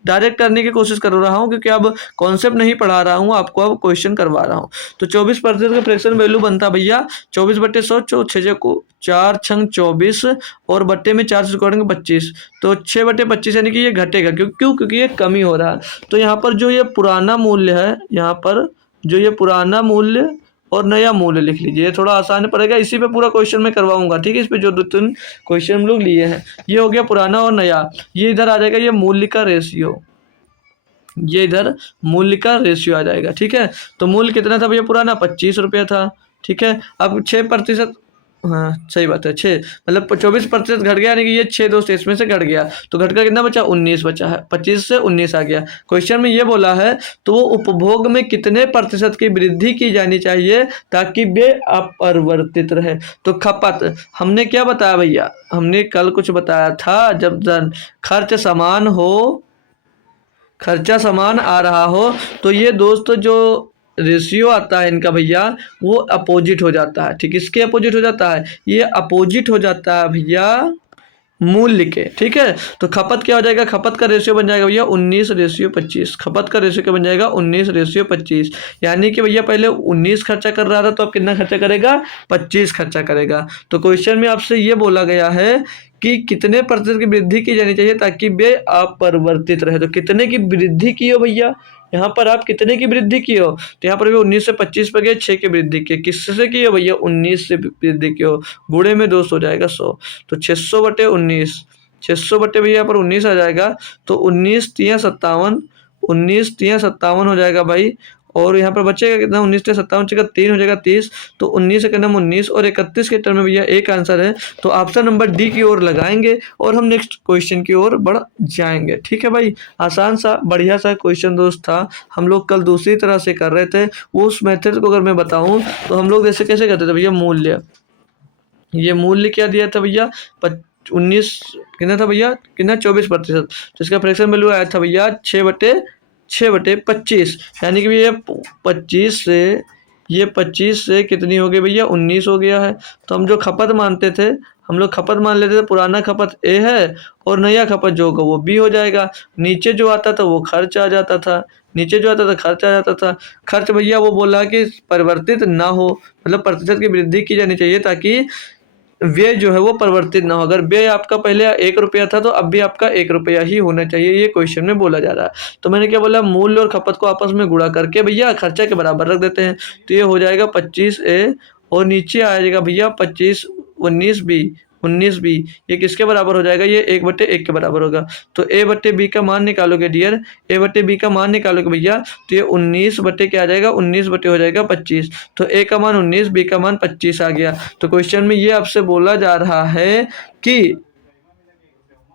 डायरेक्ट करने की कोशिश कर रहा हूँ क्योंकि अब कॉन्सेप्ट नहीं पढ़ा रहा हूँ आपको, अब क्वेश्चन करवा रहा हूँ। तो 24% का फ्रैक्शन वैल्यू बनता भैया 24/100, 6 को 4 छंग 24 और बट्टे में 4 से जोड़ेंगे 25, तो 6/25, यानी कि ये घटेगा। क्योंकि ये कमी हो रहा है। तो यहाँ पर जो ये पुराना मूल्य है, यहाँ पर जो ये पुराना मूल्य और नया मूल्य लिख लीजिए, ये थोड़ा आसान पड़ेगा, इसी पे पूरा क्वेश्चन मैं करवाऊंगा। ठीक है, इस पे जो 2-3 क्वेश्चन हम लोग लिए हैं, ये हो गया पुराना और नया। ये इधर आ जाएगा, ये मूल्य का रेशियो, ये इधर मूल्य का रेशियो आ जाएगा। ठीक है, तो मूल्य कितना था भैया पुराना, 25 रुपया था। ठीक है, अब 6% हाँ सही बात है, 6 मतलब 24% घट गया, यानी कि ये 6 दोस्त इसमें से घट गया, तो घटकर कितना बचा, 19 बचा है, 25 से 19 आ गया। क्वेश्चन में ये बोला है तो वो उपभोग में कितने प्रतिशत की वृद्धि की जानी चाहिए ताकि वे अपरिवर्तित रहे। तो खपत हमने क्या बताया भैया, हमने कल कुछ बताया था, जब खर्च समान हो, खर्चा समान आ रहा हो, तो ये दोस्त जो रेशियो आता है इनका भैया वो अपोजिट हो जाता है। ठीक, इसके अपोजिट हो जाता है, ये अपोजिट हो जाता है भैया मूल्य के। ठीक है, तो खपत क्या हो जाएगा, खपत का रेशियो बन जाएगा भैया 19:25। खपत का रेशियो क्या बन जाएगा, 19:25। यानी कि भैया पहले 19 खर्चा कर रहा था, तो अब कितना खर्चा करेगा, 25 खर्चा करेगा। तो क्वेश्चन में आपसे ये बोला गया है कि कितने प्रतिशत की वृद्धि की जानी चाहिए ताकि वे अपरिवर्तित रहे। तो कितने की वृद्धि की हो भैया, यहाँ पर आप कितने की वृद्धि की हो, तो यहाँ पर भी 19 से 25 पे गए, 6 की वृद्धि की, किससे की हो भैया, 19 से वृद्धि की हो, गुणे में 200 हो जाएगा 100, तो 600/19, 600 भैया पर 19 आ जाएगा, तो 19×3 = 57, 19×3 = 57 हो जाएगा भाई। और यहाँ पर बचेगा कितना, 19×57 बचेगा 3 हो जाएगा 30, तो 19 से कदम 19 और 31 के टर्म में भैया एक आंसर है, तो ऑप्शन नंबर डी की ओर लगाएंगे और हम नेक्स्ट क्वेश्चन की ओर बढ़ जाएंगे। ठीक है भाई, आसान सा बढ़िया सा क्वेश्चन दोस्त था, हम लोग कल दूसरी तरह से कर रहे थे। उस मेथड को अगर मैं बताऊं तो हम लोग ऐसे कैसे करते थे भैया, मूल्य, ये मूल्य क्या दिया था भैया, 19 कितना था भैया, कितना 24%, तो इसका फ्रैक्शन वैल्यू आया था भैया 6/25, यानी कि भैया 25 से, ये 25 से कितनी हो गई भैया, 19 हो गया है। तो हम जो खपत मानते थे, हम लोग खपत मान लेते थे, पुराना खपत ए है और नया खपत जो होगा वो बी हो जाएगा। नीचे जो आता था वो खर्च आ जाता था, नीचे जो आता था खर्च आ जाता था। खर्च भैया वो बोला कि परिवर्तित ना हो, मतलब प्रतिशत की वृद्धि की जानी चाहिए ताकि व्यय जो है वो परिवर्तित ना हो। अगर व्यय आपका पहले 1 रुपया था तो अब भी आपका 1 रुपया ही होना चाहिए, ये क्वेश्चन में बोला जा रहा है। तो मैंने क्या बोला, मूल्य और खपत को आपस में गुणा करके भैया खर्चा के बराबर रख देते हैं, तो ये हो जाएगा 25A और नीचे आ जाएगा भैया 25, 19B, ये किसके बराबर हो जाएगा, ये 1/1 के बराबर होगा। तो A/B का मान निकालोगे डियर, A/B का मान निकालोगे भैया, तो ये 19 बटे क्या आ जाएगा, 19 बटे हो जाएगा 25, तो A का मान 19, B का मान 25 आ गया। तो क्वेश्चन में ये आपसे बोला जा रहा है कि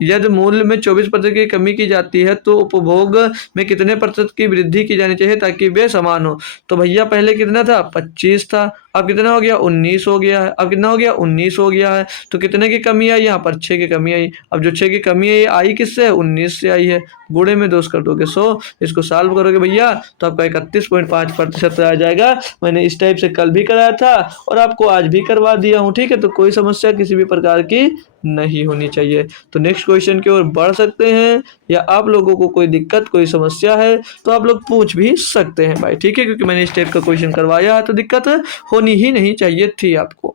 यदि मूल्य में 24% की कमी की जाती है तो उपभोग में कितने प्रतिशत की वृद्धि की जानी चाहिए ताकि वे समान हो। तो भैया पहले कितना था, 25 था, अब कितना हो गया, 19 हो गया है, अब कितना हो गया, 19 हो गया है। तो कितने की कमी आई, यहाँ पर 6 की कमी आई। अब जो 6 की कमी आई किससे, 19 से आई है, गुणे में 2 कर दोगे 100, इसको सॉल्व करोगे भैया तो आपका 31.5% आ जाएगा। मैंने इस टाइप से कल भी कराया था और आपको आज भी करवा दिया हूँ। ठीक है, तो कोई समस्या किसी भी प्रकार की नहीं होनी चाहिए। तो नेक्स्ट क्वेश्चन की ओर बढ़ सकते हैं, या आप लोगों को कोई दिक्कत कोई समस्या है तो आप लोग पूछ भी सकते हैं भाई। ठीक है, क्योंकि मैंने इस टाइप का क्वेश्चन करवाया है तो दिक्कत होनी ही नहीं चाहिए थी आपको।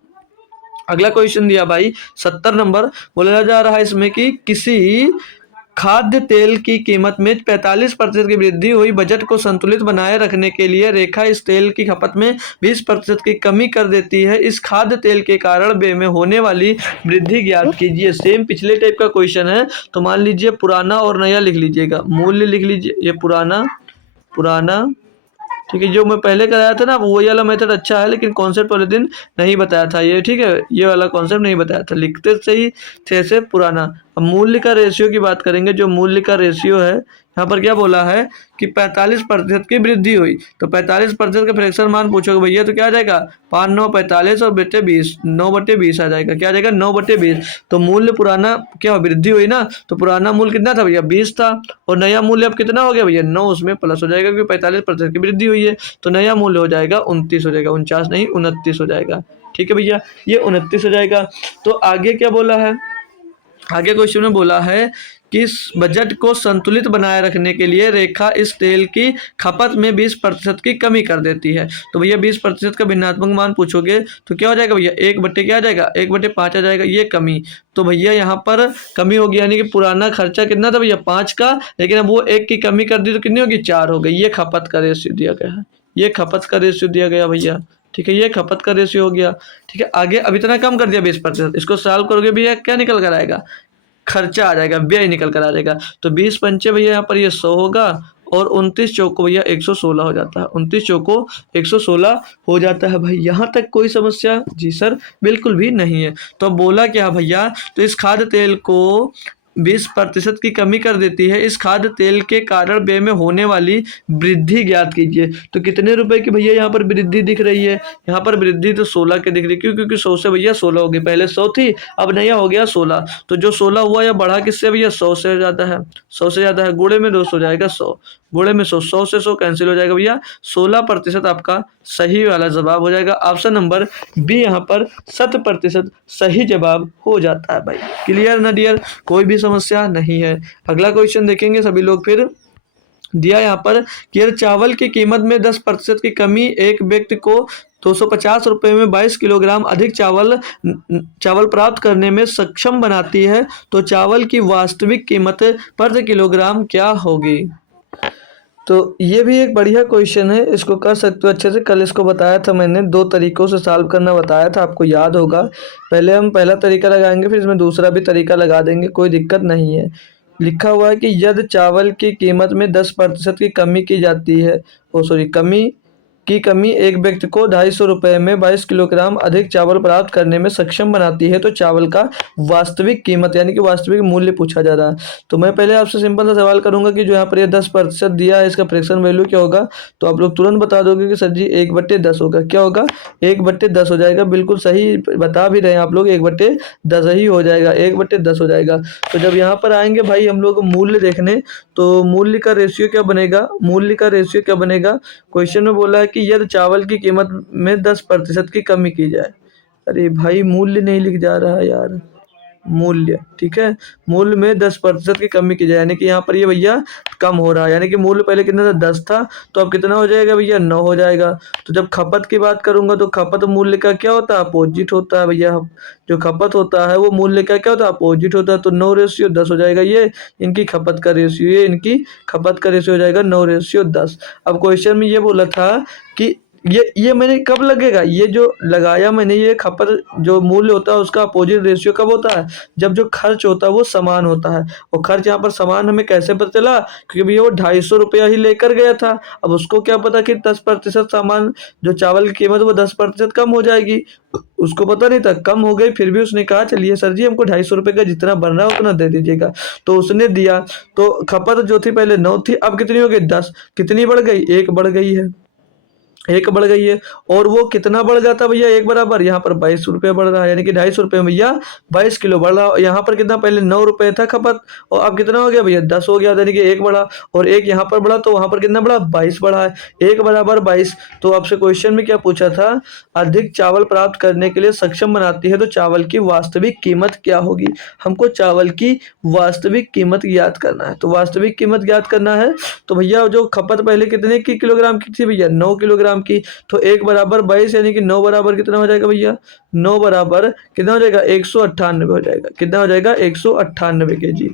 अगला क्वेश्चन दिया भाई 70 नंबर, बोला जा रहा है इसमें कि किसी खाद्य तेल की कीमत में 45% की वृद्धि हुई, बजट को संतुलित बनाए रखने के लिए रेखा इस तेल की खपत में 20% की कमी कर देती है। इस खाद्य तेल के कारण व्यय में होने वाली वृद्धि ज्ञात कीजिए। सेम पिछले टाइप का क्वेश्चन है, तो मान लीजिए पुराना और नया लिख लीजिएगा, मूल्य लिख लीजिए, ये पुराना, ठीक है, जो मैं पहले कराया था ना वही वाला मेथड अच्छा है, लेकिन कॉन्सेप्ट वाले दिन नहीं बताया था ये। ठीक है, ये वाला कॉन्सेप्ट नहीं बताया था, लिखते सही थे से पुराना। अब मूल्य का रेशियो की बात करेंगे, जो मूल्य का रेशियो है यहाँ पर क्या बोला है कि 45% की वृद्धि हुई, तो 45% का फ्रैक्शन मान पूछोगे भैया तो क्या आ जाएगा, 5 9 45 और बटे 20, 9/20 आ जाएगा, क्या आ जाएगा 9/20। तो मूल्य पुराना क्या वृद्धि हुई ना, तो पुराना मूल्य कितना था भैया 20 था, और नया मूल्य अब कितना हो गया भैया 9, उसमें प्लस हो जाएगा क्योंकि 45% की वृद्धि हुई है, तो नया मूल्य हो जाएगा 29 हो जाएगा, 49 नहीं 29 हो जाएगा। ठीक है भैया, ये 29 हो जाएगा। तो आगे क्या बोला है, आगे क्वेश्चन में बोला है कि इस बजट को संतुलित बनाए रखने के लिए रेखा इस तेल की खपत में 20% की कमी कर देती है। तो भैया 20% का भिन्नात्मक मान पूछोगे तो क्या हो जाएगा भैया, 1 बटे क्या आ जाएगा, 1/5 आ जाएगा, ये कमी। तो भैया यहाँ पर कमी होगी, यानी कि पुराना खर्चा कितना था भैया 5 का, लेकिन अब वो 1 की कमी कर दी तो कितनी होगी 4 हो गई। ये खपत का रेशियो दिया गया है, ये खपत का रेशियो दिया गया भैया। ठीक है, ये खपत का रेशियो हो गया। ठीक है, आगे अब इतना कम कर दिया 20%, इसको सॉल्व करोगे भैया क्या निकल कर आएगा, खर्चा आ जाएगा, व्यय निकल कर आ जाएगा। तो 20 पंचे भैया यहाँ पर ये 100 होगा और 29 चौको भैया 116 हो जाता है, 29 चौको 116 हो जाता है भाई। यहाँ तक कोई समस्या? जी सर बिल्कुल भी नहीं है। तो अब बोला क्या भैया, तो इस खाद्य तेल को 20% की कमी कर देती है। इस खाद्य तेल के कारण व्यय में होने वाली वृद्धि ज्ञात कीजिए। तो कितने रुपए की भैया यहाँ पर वृद्धि दिख रही है? यहाँ पर वृद्धि तो 16 की दिख रही है। क्यों? क्योंकि 100 से भैया 16 हो गई, पहले 100 थी अब नया हो गया 16। तो जो 16 हुआ या बढ़ा किससे भैया? 100 से ज़्यादा है, 100 से ज़्यादा है। गुणे में 200 जाएगा 100, गुणे में 100, 100 से 100 कैंसिल हो जाएगा भैया। 16% आपका सही वाला जवाब हो जाएगा। ऑप्शन नंबर बी यहाँ पर 100% सही जवाब हो जाता है भाई। क्लियर ना डियर? कोई भी समस्या नहीं है। अगला क्वेश्चन देखेंगे सभी लोग। फिर दिया यहाँ पर कि यदि चावल की कीमत में 10% की कमी एक व्यक्ति को 250 रुपये में 22 किलोग्राम अधिक चावल प्राप्त करने में सक्षम बनाती है, तो चावल की वास्तविक कीमत प्रति किलोग्राम क्या होगी? तो ये भी एक बढ़िया क्वेश्चन है, इसको कर सकते हो अच्छे से। कल इसको बताया था मैंने, 2 तरीकों से सॉल्व करना बताया था, आपको याद होगा। पहले हम पहला तरीका लगाएंगे, फिर इसमें दूसरा भी तरीका लगा देंगे, कोई दिक्कत नहीं है। लिखा हुआ है कि यदि चावल की कीमत में 10% की कमी की जाती है, कमी एक व्यक्ति को 250 रुपये में 22 किलोग्राम अधिक चावल प्राप्त करने में सक्षम बनाती है, तो चावल का वास्तविक कीमत यानी कि वास्तविक मूल्य पूछा जा रहा है। तो मैं पहले आपसे सिंपल सा सवाल करूंगा कि जो यहाँ पर ये 10% दिया है, इसका फ्रैक्शन वैल्यू क्या होगा? तो आप लोग तुरंत बता दोगे कि सर जी 1/10 होगा। क्या होगा? 1/10 हो जाएगा। बिल्कुल सही बता भी रहे हैं आप लोग, 1/10 ही हो जाएगा, 1/10 हो जाएगा। तो जब यहाँ पर आएंगे भाई हम लोग मूल्य देखने, तो मूल्य का रेशियो क्या बनेगा? मूल्य का रेशियो क्या बनेगा? क्वेश्चन में बोला है कि यदि चावल की कीमत में 10% की कमी की जाए। अरे भाई मूल्य नहीं लिख जा रहा है यार, मूल्य, ठीक है। मूल्य में 10% की कमी की जाए, यानी कि यहाँ पर ये भैया कम हो रहा है, यानी कि मूल्य पहले कितना था? 10 था, तो अब कितना हो जाएगा भैया? 9 हो जाएगा। तो जब खपत की बात करूंगा तो खपत मूल्य का क्या होता है? अपोजिट होता है भैया। जो खपत होता है वो मूल्य का क्या होता है? अपोजिट होता है। तो 9:10 हो जाएगा। ये इनकी खपत का रेशियो, ये इनकी खपत का रेशियो हो जाएगा 9:10। अब क्वेश्चन में ये बोला था कि ये मैंने कब लगेगा? ये जो लगाया मैंने, ये खपत जो मूल्य होता है उसका अपोजिट रेशियो कब होता है? जब जो खर्च होता है वो समान होता है। और खर्च यहाँ पर समान हमें कैसे पता चला? क्योंकि भैया वो 250 रुपया ही लेकर गया था। अब उसको क्या पता कि 10% सामान जो चावल की कीमत वो 10% कम हो जाएगी, उसको पता नहीं था। कम हो गई, फिर भी उसने कहा चलिए सर जी हमको 250 रुपये का जितना बन रहा है उतना दे दीजिएगा। तो उसने दिया। तो खपत जो थी पहले 9 थी, अब कितनी हो गई? 10। कितनी बढ़ गई? 1 बढ़ गई है, 1 बढ़ गई है। और वो कितना बढ़ जाता भैया? 1 बराबर यहाँ पर 22 रुपये बढ़ रहा है, यानी कि 250 रुपये में भैया 22 किलो बढ़ रहा है। यहाँ पर कितना? पहले 9 रुपये था खपत, और अब कितना हो गया भैया? 10 हो गया, यानी कि 1 बढ़ा, और 1 यहाँ पर बढ़ा, तो वहाँ पर कितना बढ़ा? 22 बढ़ा है। 1 बराबर 22। तो आपसे क्वेश्चन में क्या पूछा था? अधिक चावल प्राप्त करने के लिए सक्षम बनाती है, तो चावल की वास्तविक कीमत क्या होगी? हमको चावल की वास्तविक कीमत ज्ञात करना है। तो वास्तविक कीमत ज्ञात करना है, तो भैया जो खपत पहले कितने की किलोग्राम की थी भैया? 9 किलोग्राम की। तो 1 बराबर 22, यानी कि 9 बराबर कितना हो जाएगा भैया? 9 बराबर कितना हो जाएगा? 198 हो जाएगा। कितना हो जाएगा? 198 kg।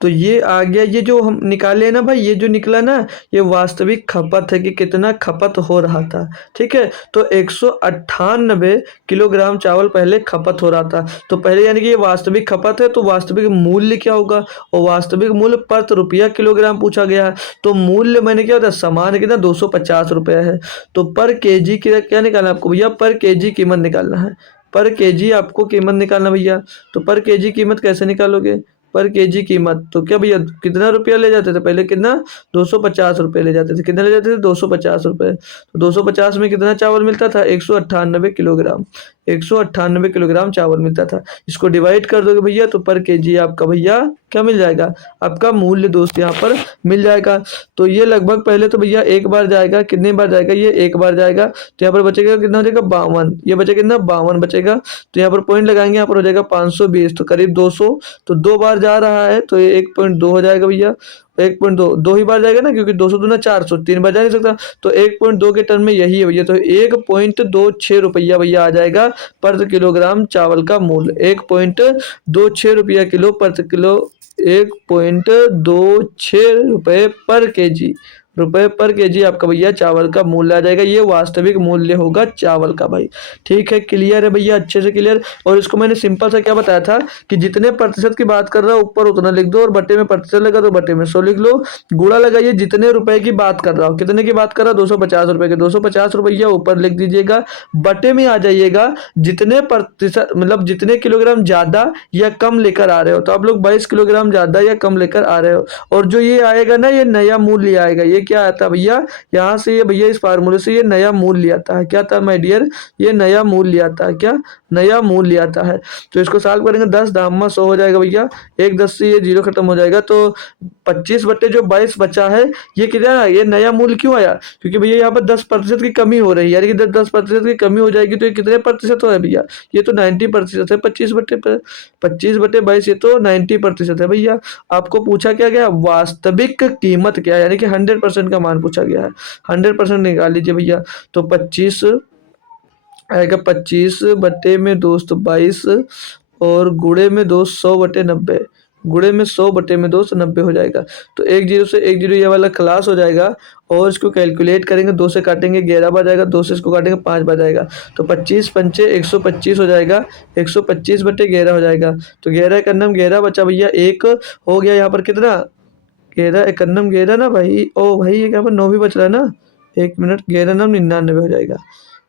तो ये आ गया। ये जो हम निकाले ना भाई, ये जो निकला ना, ये वास्तविक खपत है कि कितना खपत हो रहा था, ठीक है। तो 198 किलोग्राम चावल पहले खपत हो रहा था। तो पहले यानी कि ये वास्तविक खपत है, तो वास्तविक मूल्य क्या होगा? और वास्तविक मूल्य प्रति रुपया किलोग्राम पूछा गया है। तो मूल्य मैंने क्या होता है? समान कितना? 250 रुपया है। तो पर केजी की क्या निकालना है आपको भैया? पर केजी कीमत निकालना है। पर केजी आपको कीमत निकालना भैया। तो पर केजी कीमत कैसे निकालोगे? पर केजी कीमत तो क्या भैया कितना रुपया ले जाते थे? पहले कितना? 250 रुपये ले जाते थे। कितना ले जाते थे? 250 रुपये। तो 250 में कितना चावल मिलता था? 198 किलोग्राम। 198 किलोग्राम चावल मिलता था। इसको डिवाइड कर दोगे भैया तो पर केजी आपका भैया क्या मिल जाएगा? आपका मूल्य दोस्त यहाँ पर मिल जाएगा। तो ये लगभग पहले तो भैया 1 बार जाएगा। कितने बार जाएगा? ये 1 बार जाएगा। तो यहाँ पर बचेगा कितना हो जाएगा? 52। ये बचेगा कितना? 52 बचेगा। तो यहाँ पर पॉइंट लगाएंगे, यहाँ पर हो जाएगा 520, तो करीब 200। तो 2 बार जा रहा है, तो ये 1.2 हो जाएगा भैया। 1.2 2 ही बार जाएगा ना, क्योंकि 200 दूना 400, 3 बार जा नहीं सकता। तो 1.2 के टर्म में यही है भैया। तो 1.26 रुपया भैया आ जाएगा प्रति किलोग्राम चावल का मूल्य। 1.26 रुपया किलो प्रति किलो, 1.26 रुपये पर केजी रुपए पर केजी आपका भैया चावल का मूल्य आ जाएगा। ये वास्तविक मूल्य होगा चावल का भाई। ठीक है, क्लियर है भैया, अच्छे से क्लियर। और इसको मैंने सिंपल सा क्या बताया था कि जितने प्रतिशत की बात कर रहा हूँ ऊपर उतना लिख दो, और बटे में प्रतिशत लगा तो बटे में 100 लिख लो। गुणा लगाइए, जितने रुपए की बात कर रहा हूँ, कितने की बात कर रहा हूँ, 250 रुपए के, 250 रुपया ऊपर लिख दीजिएगा। बटे में आ जाइएगा जितने प्रतिशत, मतलब जितने किलोग्राम ज्यादा या कम लेकर आ रहे हो, तो आप लोग 22 किलोग्राम ज्यादा या कम लेकर आ रहे हो। और जो ये आएगा ना, ये नया मूल्य आएगा। ये क्या आता है भैया, यहाँ से ये भैया इस फार्मूले से ये नया मूल्य आता है। क्या आता है माय डियर, ये नया मूल्य आता है। क्या नया मूल्य आता है। तो इसको सॉल्व करेंगे, 10 दाम 100 हो जाएगा भैया। 1 10 से ये 0 खत्म हो जाएगा, तो 25 बटे जो 22 बचा है, ये कितना, ये नया मूल्य क्यों आया, क्योंकि भैया यहाँ पर 10% की कमी हो रही है, यानी कि 10% की कमी हो जाएगी, तो ये कितने प्रतिशत हो है भैया, ये तो 90% है। 25 बटे 22, ये तो 90% है भैया। आपको पूछा क्या गया, वास्तविक कीमत क्या है, यानी कि 100% का मान पूछा गया है। 100% निकाल लीजिए भैया। तो 25 आएगा, 25 बटे में दोस्त 22, और गुणे में दोस्त 100 बटे 90, गुणे में 100 बटे में दोस्त 90 हो जाएगा। तो 1 0 से 1 0 ये वाला क्लास हो जाएगा। और इसको कैलकुलेट करेंगे, 2 से काटेंगे 11 बच जाएगा, 2 से इसको काटेंगे 5 बच जाएगा। तो 25 पंचे 125 हो जाएगा, 125 बटे 11 हो जाएगा। तो 11 एकन्नम 11 बचा भैया, एक हो गया यहाँ पर कितना, 11 एकन्नम 11 ना भाई, ओ भाई ये यहाँ पर 9 भी बच रहा है ना, 1 मिनट, 11 9 99 हो जाएगा,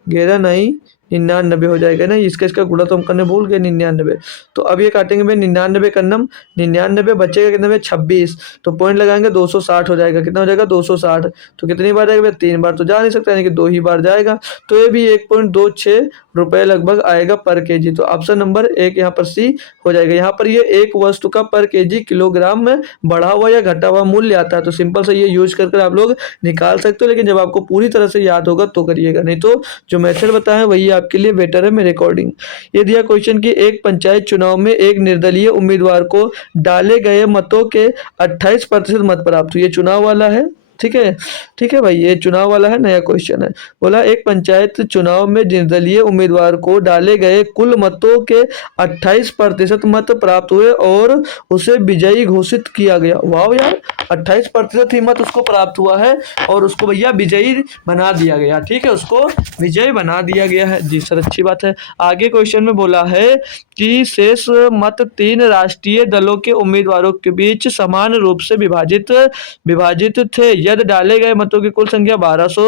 11 नहीं 99 हो जाएगा ना, इसका गुणा तो हम करने भूल गए, 99। तो अब ये काटेंगे भाई 99 कन्नम, 99 बचेगा कितना में 26, तो पॉइंट लगाएंगे 260 हो जाएगा। कितना हो जाएगा 260, तो कितनी बार जाएगा भाई, 3 बार तो जा नहीं सकता, यानी कि 2 ही बार जाएगा। तो ये भी 1.26 रुपए लगभग आएगा पर केजी। तो ऑप्शन नंबर 1 यहाँ पर सी हो जाएगा। यहाँ पर ये एक वस्तु का पर केजी किलोग्राम में बढ़ा हुआ या घटा हुआ मूल्य आता है। तो सिंपल से ये यूज कर आप लोग निकाल सकते हो, लेकिन जब आपको पूरी तरह से याद होगा तो करिएगा, नहीं तो जो मेथड बताया है वही आपके लिए बेटर है मेरे अकॉर्डिंग। ये दिया क्वेश्चन की एक पंचायत चुनाव में एक निर्दलीय उम्मीदवार को डाले गए मतों के 28% मत प्राप्त हुए। ये चुनाव वाला है, ठीक है, ठीक है भाई, ये चुनाव वाला है, नया क्वेश्चन है। बोला एक पंचायत चुनाव में निर्दलीय उम्मीदवार को डाले गए कुल मतों के 28% मत प्राप्त हुए और उसे विजयी घोषित किया गया। वाह यार, 28% ही मत उसको प्राप्त हुआ है और उसको भैया विजयी बना दिया गया। ठीक है, उसको विजयी बना दिया गया है। जी सर, अच्छी बात है। आगे क्वेश्चन में बोला है कि शेष मत 3 राष्ट्रीय दलों के उम्मीदवारों के बीच समान रूप से विभाजित थे। यदि डाले गए मतों की कुल संख्या 1200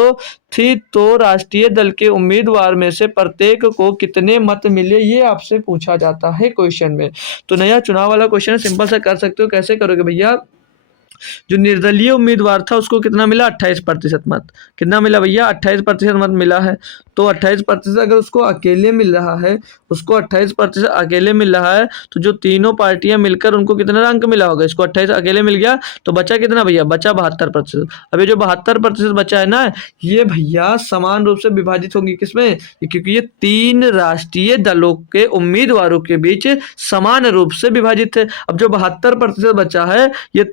थी तो राष्ट्रीय दल के उम्मीदवार में से प्रत्येक को कितने मत मिले, ये आपसे पूछा जाता है क्वेश्चन में। तो नया चुनाव वाला क्वेश्चन है, सिंपल सा कर सकते हो। कैसे करोगे भैया, जो निर्दलीय उम्मीदवार था उसको कितना मिला, 28% मत। कितना मिला भैया, 28% मत मिला है। तो 28% अगर उसको अकेले मिल रहा है, उसको 28% अकेले मिल रहा है, तो जो तीनों पार्टियां मिलकर उनको कितना अंक मिला होगा, इसको 28 अकेले मिल गया, तो बचा कितना भैया, बचा 72%। अब ये जो 72% बचा है ना, ये भैया समान रूप से विभाजित होंगी किसमें, क्योंकि ये 3 राष्ट्रीय दलों के उम्मीदवारों के बीच समान रूप से विभाजित थे। अब जो 72% बचा है, ये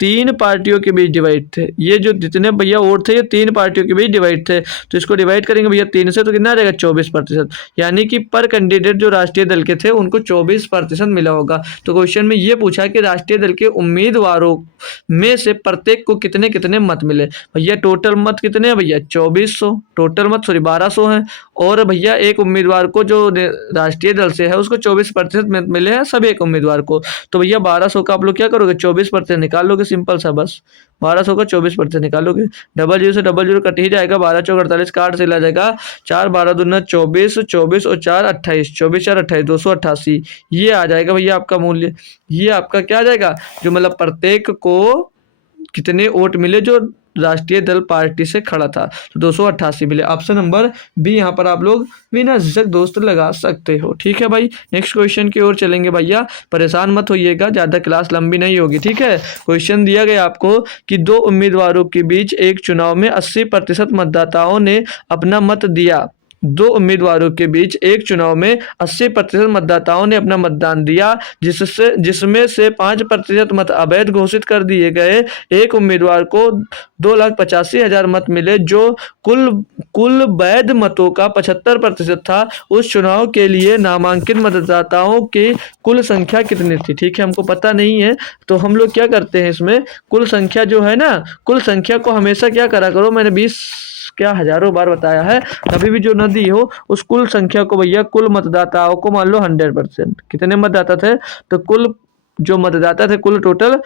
तीन पार्टियों के बीच डिवाइड थे। ये जो जितने भैया वोट थे, ये 3 पार्टियों के बीच डिवाइड थे। तो इसको डिवाइड करेंगे भैया 3 से, तो कितना आ जाएगा 24%। यानी कि पर कैंडिडेट जो राष्ट्रीय दल के थे उनको 24% मिला होगा। तो क्वेश्चन में ये पूछा कि राष्ट्रीय दल के उम्मीदवारों में से प्रत्येक को कितने कितने मत मिले। भैया टोटल मत कितने हैं भैया, 2400 टोटल मत, सॉरी 1200 हैं। और भैया एक उम्मीदवार को जो राष्ट्रीय दल से है उसको 24% मिले हैं, सब एक उम्मीदवार को। तो भैया 1200 का आप लोग क्या करोगे, 24% निकाल लोगे, सिंपल सा बस। 1200 का 24% निकालोगे, 00 से 00 कट ही जाएगा, 12 चौक 48, काट से ला जाएगा 4 12 दूना 24, 24 और 4 28, 24 4 28, 288। ये आ जाएगा भैया आपका मूल्य। ये आपका क्या आ जाएगा, जो मतलब प्रत्येक को कितने वोट मिले जो राष्ट्रीय दल पार्टी से खड़ा था, तो 288 मिले। ऑप्शन नंबर बी यहाँ पर आप लोग बिना झिझक दोस्त लगा सकते हो। ठीक है भाई, नेक्स्ट क्वेश्चन की ओर चलेंगे भैया, परेशान मत होइएगा, ज़्यादा क्लास लंबी नहीं होगी। ठीक है, क्वेश्चन दिया गया आपको कि 2 उम्मीदवारों के बीच एक चुनाव में 80% मतदाताओं ने अपना मत दिया दो उम्मीदवारों के बीच एक चुनाव में 80% मतदाताओं ने अपना मतदान दिया, जिसमें से 5% मत अवैध घोषित कर दिए गए। एक उम्मीदवार को 2,85,000 मत मिले, जो कुल कुल वैध मतों का 75% था। उस चुनाव के लिए नामांकित मतदाताओं की कुल संख्या कितनी थी? ठीक है, हमको पता नहीं है, तो हम लोग क्या करते हैं इसमें, कुल संख्या जो है ना, कुल संख्या को हमेशा क्या करा करो, मैंने 20 क्या हजारों बार बताया है, कभी भी जो नदी हो उस कुल संख्या को भैया कुल मतदाताओं को मान लो 100%। कितने मतदाता थे? तो कुल जो मतदाता थे, कुल टोटल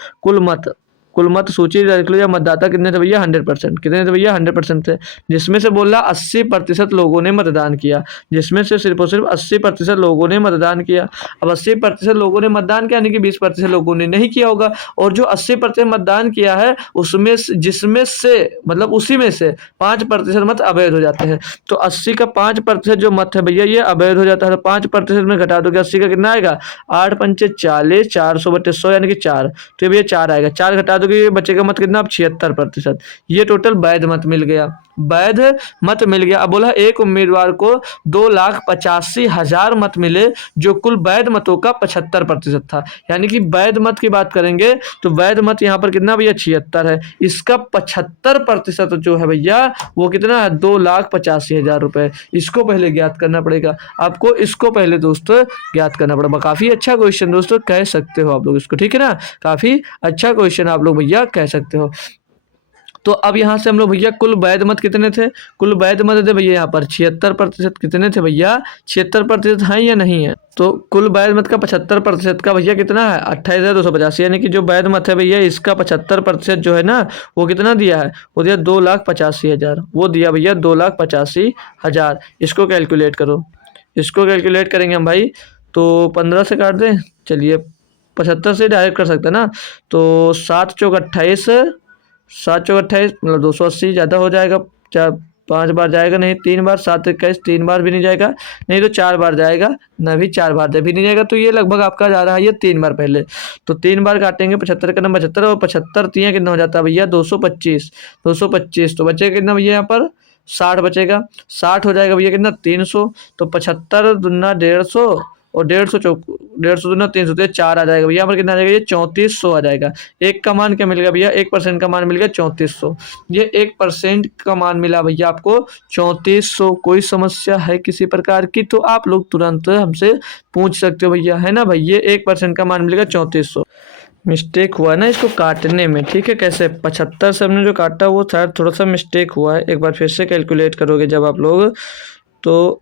कुल मत सूची देख लो, या मतदाता कितने थे भैया? 100%। कितने थे भैया? 100% थे। जिसमें से बोल रहा 80% लोगों ने मतदान किया, जिसमें से सिर्फ और सिर्फ 80% लोगों ने मतदान किया। अब 80% लोगों ने मतदान किया, यानी कि 20% लोगों ने नहीं किया होगा, और जो 80% मतदान किया है उसमें जिसमें से मतलब उसी में से 5% मत अवैध हो जाते हैं। तो 80 का 5% जो मत है भैया ये अवैध हो जाता है। तो 5% में घटा दोगे 80 का कितना आएगा? 8 पंचे 40, 400/100 यानी कि 4। तो भैया 4 आएगा, 4 घटा दोगे ये बचेगा मत कितना? अब 76%। ये टोटल वैध मत मिल गया, वैध मत मिल गया। अब बोला एक उम्मीदवार को 2,85,000 मत मिले, जो कुल वैध मतों का 75% था। यानी कि वैध मत की बात करेंगे तो वैध मत यहाँ पर कितना भैया? 76 है। इसका 75% जो है भैया वो कितना है? 2,85,000 रुपए। इसको पहले ज्ञात करना पड़ेगा आपको, इसको पहले दोस्तों ज्ञात करना पड़ेगा। काफी अच्छा क्वेश्चन दोस्तों कह सकते हो आप लोग इसको, ठीक है ना, काफी अच्छा क्वेश्चन आप लोग भैया कह सकते हो। तो अब यहाँ से हम लोग भैया कुल वैध मत कितने थे? कुल वैध मत थे भैया यहाँ पर 76%। कितने थे भैया? 76% हैं या नहीं है? तो कुल वैध मत का 75% का भैया कितना है? 28,285। यानी कि जो वैध मत है भैया इसका 75% जो है ना वो कितना दिया है? वो दिया 2,85,000। वो दिया भैया 2,85,000। इसको कैलकुलेट करो, इसको कैलकुलेट करेंगे हम भाई, तो 15 से काट दें, चलिए 75 से डायरेक्ट कर सकते हैं ना। तो 7 चौक 28, 7 चौक 28 मतलब 280 ज़्यादा हो जाएगा। 5 बार जाएगा नहीं, 3 बार, 7 21 3 बार भी नहीं जाएगा, नहीं तो 4 बार जाएगा, ना भी 4 बार भी नहीं जाएगा। तो ये लगभग आपका जा रहा है ये 3 बार पहले। तो 3 बार काटेंगे, 75 का नंबर 75, और 75 3 कितना हो जाता है भैया? 225। 225 तो बचेगा कितना भैया यहाँ पर? 60 बचेगा। 60 हो जाएगा भैया कितना? 300। तो 75 दूना 150, और 150 दूना 300, तो 4 आ जाएगा भैया। यहाँ पर कितना आ जाएगा? ये 3400 आ जाएगा। एक का मान क्या मिल गया भैया? 1% का मान मिल गया 3400। ये 1% का मान मिला भैया आपको 3400। कोई समस्या है किसी प्रकार की तो आप लोग तुरंत हमसे पूछ सकते हो भैया, है ना भाई। ये 1% का मान मिलेगा 3400। मिस्टेक हुआ ना इसको काटने में, ठीक है। कैसे? 75 से हमने जो काटा वो शायद थोड़ा सा मिस्टेक हुआ है। एक बार फिर से कैलकुलेट करोगे जब आप लोग, तो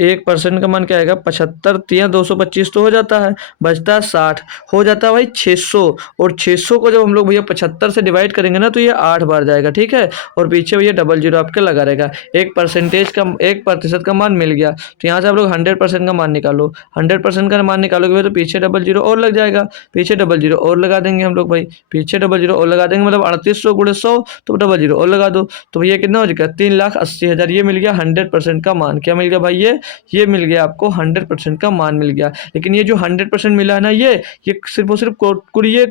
1% का मान क्या आएगा? 75 3 225 तो हो जाता है, बचता है 60, हो जाता है भाई 600। और 600 को जब हम लोग भैया 75 से डिवाइड करेंगे ना तो ये 8 बार जाएगा, ठीक है। और पीछे भैया 00 आपके लगा रहेगा। 1% का मान मिल गया। तो यहाँ से आप लोग 100% का मान निकालो। 100% का मान निकालोगे तो पीछे 00 और लग जाएगा, पीछे 00 और लगा देंगे हम लोग भाई, पीछे 00 और लगा देंगे, मतलब 3800 × 100, तो 00 और लगा दो। तो भैया कितना हो जाएगा? 3,80,000। ये मिल गया 100% का मान। क्या मिल गया भाई? ये मिल गया आपको 100% का मान मिल गया। लेकिन ये जो 100% मिला है ना, ये सिर्फ और सिर्फ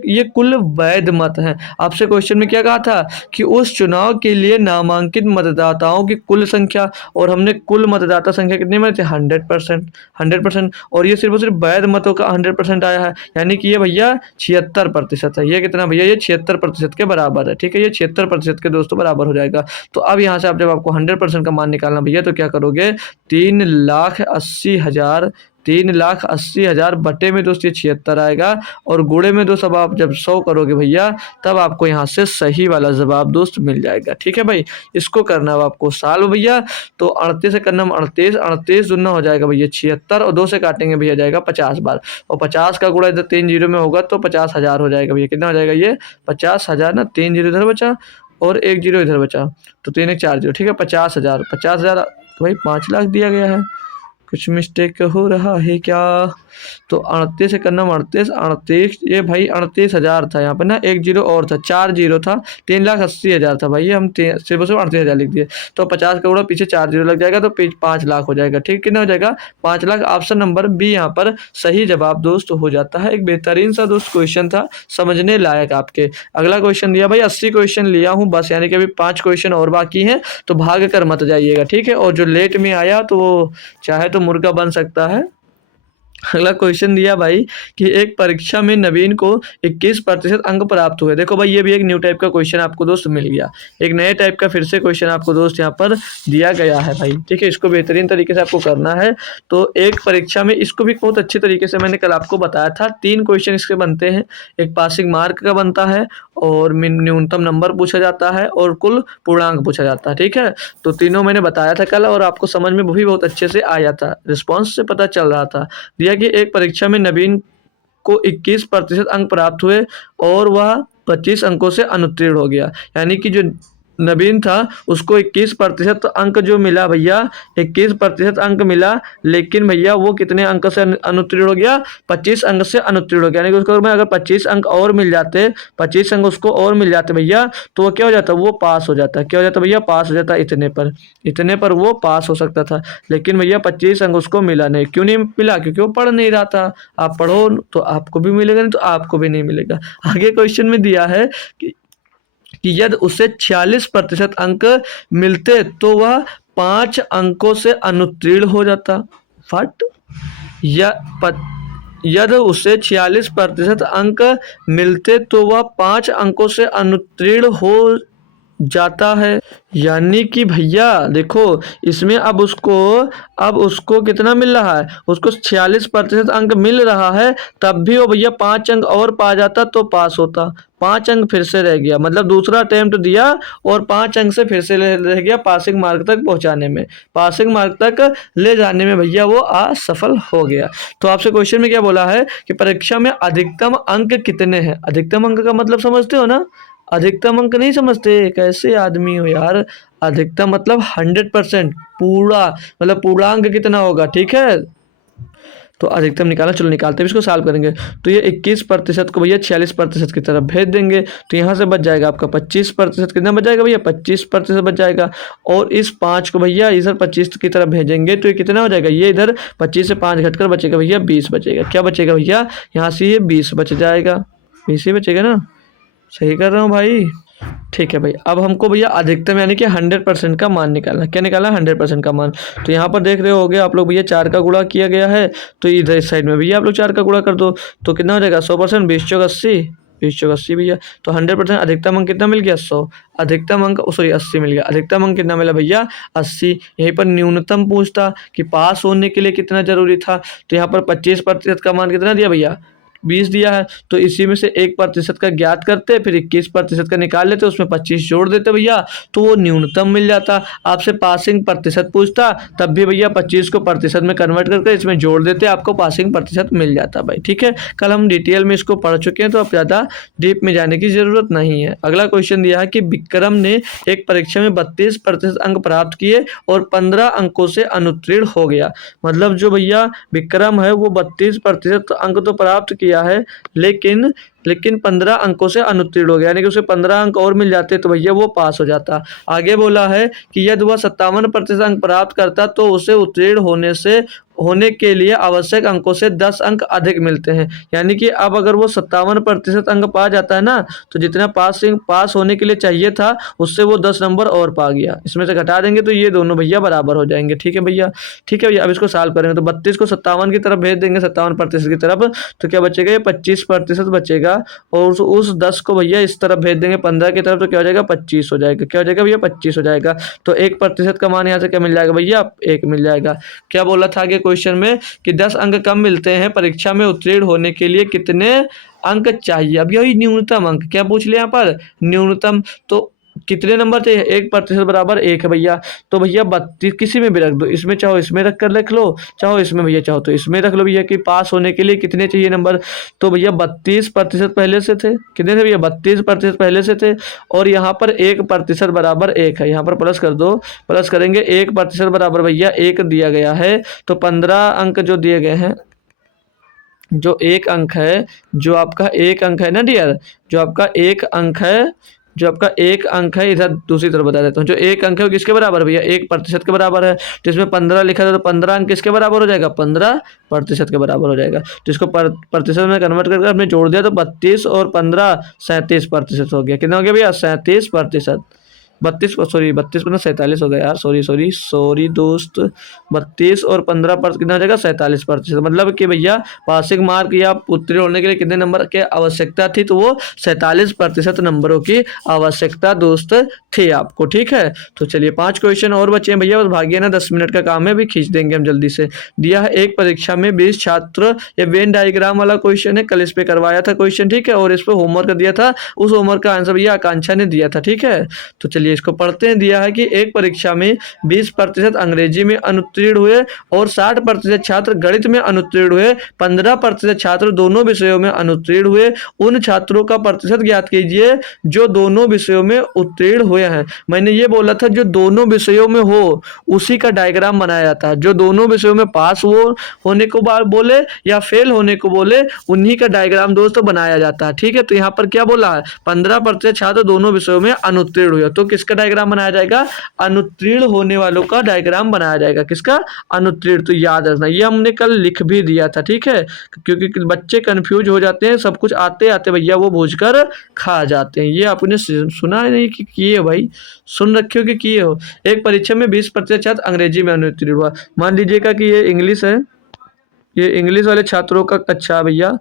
ये कुल वैध मत है। आपसे क्वेश्चन में क्या कहा था कि उस चुनाव के लिए नामांकित मतदाताओं की कुल संख्या, और हमने कुल मतदाता संख्या कितनी में थे? 100%। और ये सिर्फ और सिर्फ वैध मतों का 100% आया है, यानी कि ये भैया 76% है। ये कितना भैया? ये 76% के बराबर है, ठीक है। ये 76% के दोस्तों बराबर हो जाएगा। तो अब यहाँ से आप जब आपको 100% का मान निकालना भैया तो क्या करोगे? 3,80,000, 3,80,000 बटे में दोस्त ये 76 आएगा, और गुणे में दोस्त अब आप जब 100 करोगे भैया तब आपको यहाँ से सही वाला जवाब दोस्त मिल जाएगा, ठीक है भाई। इसको करना है आपको सॉल्व भैया। तो 38 से करना, 38 दूना हो जाएगा भैया 76, और 2 से काटेंगे भैया जाएगा 50 बार, और 50 का गुणा इधर 3 जीरो में होगा तो 50,000 हो जाएगा भैया। कितना हो जाएगा? ये 50,000 ना, 3 जीरो इधर बचा और 1 जीरो इधर बचा, तो 3 1 4 जीरो, ठीक है। 50,000 तो भाई 5 लाख दिया गया है। कुछ मिस्टेक हो रहा है क्या? तो 38 से करना 38 ये भाई 38,000 था यहाँ पर ना, एक जीरो और था, 4 जीरो था, 3,80,000 था भाई, हम सिर्फ 38,000 लिख दिए। तो 50 करोड़ पीछे 4 जीरो लग जाएगा तो 5 लाख हो जाएगा। ठीक, कितना हो जाएगा? 5 लाख। ऑप्शन नंबर बी यहाँ पर सही जवाब दोस्त हो जाता है। एक बेहतरीन सा दोस्त क्वेश्चन था, समझने लायक आपके। अगला क्वेश्चन दिया भाई, 80 क्वेश्चन लिया हूँ बस, यानी कि अभी 5 क्वेश्चन और बाकी हैं, तो भाग कर मत जाइएगा, ठीक है। और जो लेट में आया तो वो चाहे तो मुर्गा बन सकता है। अगला क्वेश्चन दिया भाई कि एक परीक्षा में नवीन को 21% अंक प्राप्त हुए। देखो भाई, ये भी एक न्यू टाइप का क्वेश्चन आपको दोस्त मिल गया, एक नए टाइप का फिर से क्वेश्चन आपको दोस्त यहाँ पर दिया गया है भाई, ठीक है। इसको बेहतरीन तरीके से आपको करना है। तो एक परीक्षा में इसको भी बहुत अच्छे तरीके से मैंने कल आपको बताया था, 3 क्वेश्चन इसके बनते हैं। एक पासिंग मार्क का बनता है, और न्यूनतम नंबर पूछा जाता है, और कुल पूर्णांक पूछा जाता है, ठीक है। तो तीनों मैंने बताया था कल, और आपको समझ में भी बहुत अच्छे से आया था, रिस्पॉन्स से पता चल रहा था। दिया कि एक परीक्षा में नवीन को 21% अंक प्राप्त हुए और वह 25 अंकों से अनुत्तीर्ण हो गया। यानी कि जो नवीन था उसको 21% अंक जो मिला भैया, 21% अंक मिला, लेकिन भैया वो कितने अंक से अनुत्तीर्ण हो गया? 25 अंक से अनुत्तीर्ण हो गया। यानी कि उसको अगर 25 अंक और मिल जाते, 25 अंक उसको और मिल जाते भैया, तो वो क्या हो जाता? वो पास हो जाता। क्या हो जाता भैया? पास हो जाता। इतने पर वो पास हो सकता था, लेकिन भैया 25 अंक उसको मिला नहीं। क्यों नहीं मिला? क्योंकि वो पढ़ नहीं रहा था। आप पढ़ो तो आपको भी मिलेगा, नहीं तो आपको भी नहीं मिलेगा। आगे क्वेश्चन में दिया है कि यदि उसे 46% अंक मिलते तो वह 5 अंकों से अनुत्तीर्ण हो जाता। फट या यदि उसे 46% अंक मिलते तो वह 5 अंकों से अनुत्तीर्ण हो जाता है। यानी कि भैया देखो, इसमें अब उसको कितना मिल रहा है? उसको 46% अंक मिल रहा है, तब भी वो भैया 5 अंक और पा जाता तो पास होता। 5 अंक फिर से रह गया, मतलब दूसरा अटेम्प्ट दिया और 5 अंक से फिर से रह गया पासिंग मार्क तक पहुंचाने में, पासिंग मार्क तक ले जाने में भैया वो असफल हो गया। तो आपसे क्वेश्चन में क्या बोला है कि परीक्षा में अधिकतम अंक कितने हैं? अधिकतम अंक का मतलब समझते हो ना? अधिकतम अंक नहीं समझते? कैसे आदमी हो यार। अधिकतम मतलब 100%, पूरा मतलब पूर्णांक कितना होगा, ठीक है। तो अधिकतम निकालना, चलो निकालते हैं, इसको सॉल्व करेंगे। तो ये 21% को भैया 46% की तरफ भेज देंगे, तो यहाँ से बच जाएगा आपका 25%। कितना बच जाएगा भैया? 25% बच जाएगा। और इस 5 को भैया इधर 25 की तरफ भेजेंगे तो ये कितना हो जाएगा? ये इधर 25 से 5 घटकर बचेगा भैया 20 बचेगा। क्या बचेगा भैया? यहाँ से ये 20 बच जाएगा, 20 ही बचेगा ना? सही कर रहा हूँ भाई? ठीक है भाई। अब हमको भैया अधिकतम यानी कि 100% का मान निकालना। क्या निकालना? 100% का मान। तो यहाँ पर देख रहे होगे आप लोग भैया 4 का गुणा किया गया है, तो इधर इस साइड में भैया आप लोग 4 का गुणा कर दो, तो कितना हो जाएगा? 100%, 20 चौक 80, 20 चौक 80 भैया। तो 100% अधिकतम अंक कितना मिल गया? 100। अधिकतम अंक सॉरी 80 मिल गया। अधिकतम अंक कितना मिला भैया? 80। यहीं पर न्यूनतम पूछता कि पास होने के लिए कितना जरूरी था, तो यहाँ पर 25% का मान कितना दिया भैया? 20 दिया है। तो इसी में से 1% का ज्ञात करते, फिर 21% का निकाल लेते, उसमें 25 जोड़ देते भैया, तो वो न्यूनतम मिल जाता। आपसे पासिंग प्रतिशत पूछता, तब भी भैया 25 को प्रतिशत में कन्वर्ट करके इसमें जोड़ देते, आपको पासिंग प्रतिशत मिल जाता भाई, ठीक है। कल हम डिटेल में इसको पढ़ चुके हैं, तो अब ज़्यादा डीप में जाने की ज़रूरत नहीं है। अगला क्वेश्चन दिया है कि विक्रम ने एक परीक्षा में 32% अंक प्राप्त किए और 15 अंकों से अनुत्तीर्ण हो गया। मतलब जो भैया विक्रम है वो 32% अंक तो प्राप्त किया है, लेकिन 15 अंकों से अनुत्तीर्ण हो गया। यानी कि उसे 15 अंक और मिल जाते तो भैया वो पास हो जाता। आगे बोला है कि यदि वह 57% अंक प्राप्त करता तो उसे उत्तीर्ण होने के लिए आवश्यक अंकों से 10 अंक अधिक मिलते हैं। यानी कि अब अगर वो 57% अंक पा जाता है ना, तो जितना पास होने के लिए चाहिए था उससे वो 10 नंबर और पा गया। इसमें से घटा देंगे तो ये दोनों भैया बराबर हो जाएंगे, ठीक है भैया। ठीक है भैया, अब इसको सॉल्व करेंगे तो 32 को 57 की तरफ भेज देंगे, 57% की तरफ, तो क्या बचेगा? ये 25% बचेगा। और उस 10 को भैया इस तरफ भेज देंगे 15 की तरफ, तो क्या हो जाएगा? 25 हो जाएगा। क्या हो जाएगा भैया? 25 हो जाएगा। तो 1% का मान यहाँ से क्या मिल जाएगा भैया? 1 मिल जाएगा। क्या बोला था आगे क्वेश्चन में कि 10 अंक कम मिलते हैं, परीक्षा में उत्तीर्ण होने के लिए कितने अंक चाहिए? अब यही न्यूनतम अंक क्या पूछ लिया यहाँ पर? न्यूनतम। तो कितने नंबर थे, 1% बराबर 1 है भैया। तो भैया 32 किसी में भी रख दो, इसमें चाहो इसमें रख कर रख लो, चाहो इसमें भैया चाहो तो इसमें रख लो भैया, कि पास होने के लिए कितने चाहिए नंबर। तो भैया 32% पहले से थे, कितने थे भैया 32% पहले से थे। और यहाँ पर 1% बराबर 1 है, यहाँ पर प्लस कर दो, प्लस करेंगे 1% बराबर भैया 1 दिया गया है। तो 15 अंक जो दिए गए हैं, जो एक अंक है, जो आपका एक अंक है ना डियर, जो आपका एक अंक है, जो आपका एक अंक है, इधर दूसरी तरफ बता देता हूँ, जो एक अंक है वो किसके बराबर है भैया, 1% के बराबर है। तो इसमें 15 लिखा था, तो 15 अंक किसके बराबर हो जाएगा, 15% के बराबर हो जाएगा। तो इसको प्रतिशत में कन्वर्ट करके हमने जोड़ दिया, तो 32 और 15 37% हो गया। कितना हो गया भैया, 37%। 32 हो गया यार, सॉरी सॉरी सॉरी दोस्त। 32 और 15 कितना हो जाएगा, 47%। मतलब कि भैया पासिंग मार्क या उत्तीर्ण होने के लिए कितने नंबर की आवश्यकता थी, तो वो 47% नंबरों की आवश्यकता दोस्त थी आपको। ठीक है, तो चलिए 5 क्वेश्चन और बचे हैं भैया, बस भागिए ना, 10 मिनट का काम है, अभी खींच देंगे हम जल्दी से। दिया है एक परीक्षा में 20 छात्र, ये वेन डायग्राम वाला क्वेश्चन है, कल इस पे करवाया था क्वेश्चन। ठीक है, और इस पे होमवर्क दिया था, उस होमवर्क का आंसर भैया आकांक्षा ने दिया था। ठीक है, तो चलिए इसको पढ़ते हैं। दिया है कि एक परीक्षा में 20% अंग्रेजी में अनुत्तीर्ण हुए और 60% छात्र गणित में अनुत्तीर्ण हुए, 15% छात्र दोनों विषयों में अनुत्तीर्ण हुए। उन छात्रों का प्रतिशत ज्ञात कीजिए जो दोनों विषयों में उत्तीर्ण हुए हैं। मैंने ये बोला था जो दोनों विषयों में हो उसी का डायग्राम बनाया जाता है, जो दोनों विषयों में पास होने को बोले या फेल होने को बोले, उन्हीं का डायग्राम दोस्तों बनाया जाता है। ठीक है, तो यहाँ पर क्या बोला है, 15% छात्र दोनों विषयों में अनुत्तीर्ण हुए, तो किसका डायग्राम बनाया जाएगा, अनुत्तीर्ण होने वालों का डायग्राम बनाया जाएगा। किसका, अनुत्तीर्ण। तो याद रखना, ये हमने कल लिख भी दिया था। ठीक है, क्योंकि बच्चे कंफ्यूज हो जाते हैं, सब कुछ आते आते भैया वो भूज कर खा जाते हैं। ये आपने सुना है नहीं कि किए भाई, सुन रखे हो कि किए हो। एक परीक्षा में 20% छात्र अंग्रेजी में अनुत्तीर्ण हुआ, मान लीजिएगा कि ये इंग्लिश है, ये इंग्लिश वाले छात्रों का, अच्छा भैया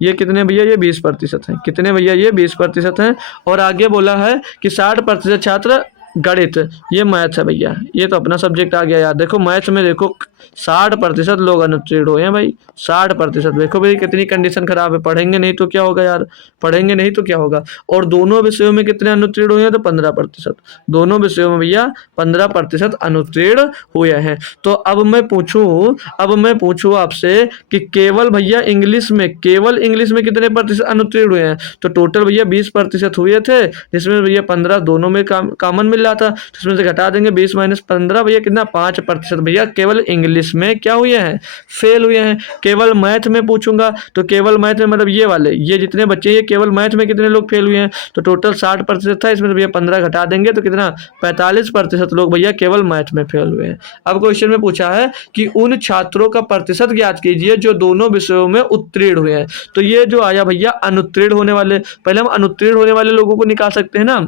ये कितने भैया, ये 20% है, कितने भैया, ये 20% है। और आगे बोला है कि 60% छात्र गणित, ये मैथ है भैया, ये तो अपना सब्जेक्ट आ गया यार। देखो मैथ में देखो 60% लोग अनुत्तीर्ण हुए हैं भाई, 60%। देखो भाई कितनी कंडीशन खराब है, पढ़ेंगे नहीं तो क्या होगा यार, पढ़ेंगे नहीं तो क्या होगा। और दोनों विषयों में कितने अनुत्तीर्ण हुए हैं, तो 15%, दोनों विषयों में भैया 15% अनुत्तीर्ण हुए हैं। तो अब मैं पूछूं आपसे कि केवल भैया इंग्लिश में, केवल इंग्लिश में कितने प्रतिशत अनुत्तीर्ण हुए हैं, तो टोटल भैया 20% हुए थे, जिसमें भैया 15 दोनों में कॉमन मिल रहा था, तो इसमें से घटा देंगे 20 - 15 भैया कितना, 5% भैया केवल इंग्लिश में क्या हुए हैं, फेल हुए हैं। केवल मैथ में पूछूंगा तो केवल मैथ में मतलब ये वाले, ये जितने बच्चे, ये केवल मैथ में कितने लोग फेल हुए हैं, तो टोटल 60% था, इसमें से भैया 15 घटा देंगे तो कितना, 45% लोग भैया केवल मैथ में फेल हुए हैं। अब क्वेश्चन में पूछा है कि उन छात्रों का प्रतिशत ज्ञात कीजिए जो दोनों विषयों में उत्तीर्ण हुए हैं। तो ये जो आया भैया अनुत्तीर्ण होने वाले, पहले हम अनुत्तीर्ण होने वाले लोगों को निकाल सकते हैं ना,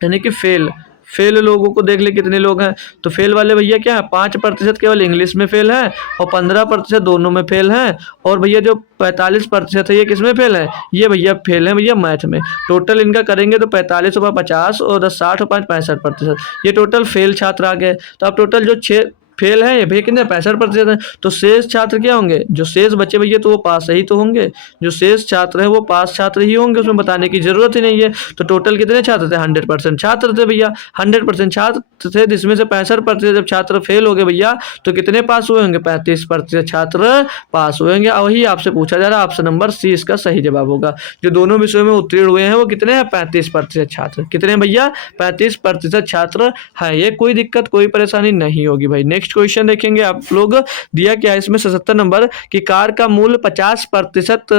यानी कि फेल लोगों को देख ले कितने लोग हैं। तो फेल वाले भैया क्या है, 5% केवल इंग्लिश में फेल है और 15% दोनों में फेल है। और भैया जो 45% है ये किस में फेल है, ये भैया फेल है भैया मैथ में। टोटल इनका करेंगे तो 45 × 50 और 10 60 और 5 65%, ये टोटल फेल छात्र आ गए। तो अब टोटल जो 6 फेल है ये भैया कितने, 65% है। तो शेष छात्र क्या होंगे, जो शेष बचे भैया तो वो पास ही तो होंगे, जो शेष छात्र है वो पास छात्र ही होंगे, उसमें बताने की जरूरत ही नहीं है। तो टोटल कितने छात्र थे, 100% छात्र थे भैया, 100% छात्र थे, जिसमें से 65% जब छात्र फेल हो गए भैया तो कितने पास हुए होंगे, 35% छात्र पास हुए होंगे। वही आपसे पूछा जा रहा है, ऑप्शन नंबर सी इसका सही जवाब होगा। जो दोनों विषयों में उत्तीर्ण हुए हैं वो कितने हैं, 35% छात्र। कितने भैया, 35% छात्र है। ये कोई दिक्कत कोई परेशानी नहीं होगी भाई। नेक्स्ट क्वेश्चन देखेंगे आप लोग, दिया क्या है इसमें 77 नंबर कि कार का मूल्य 50%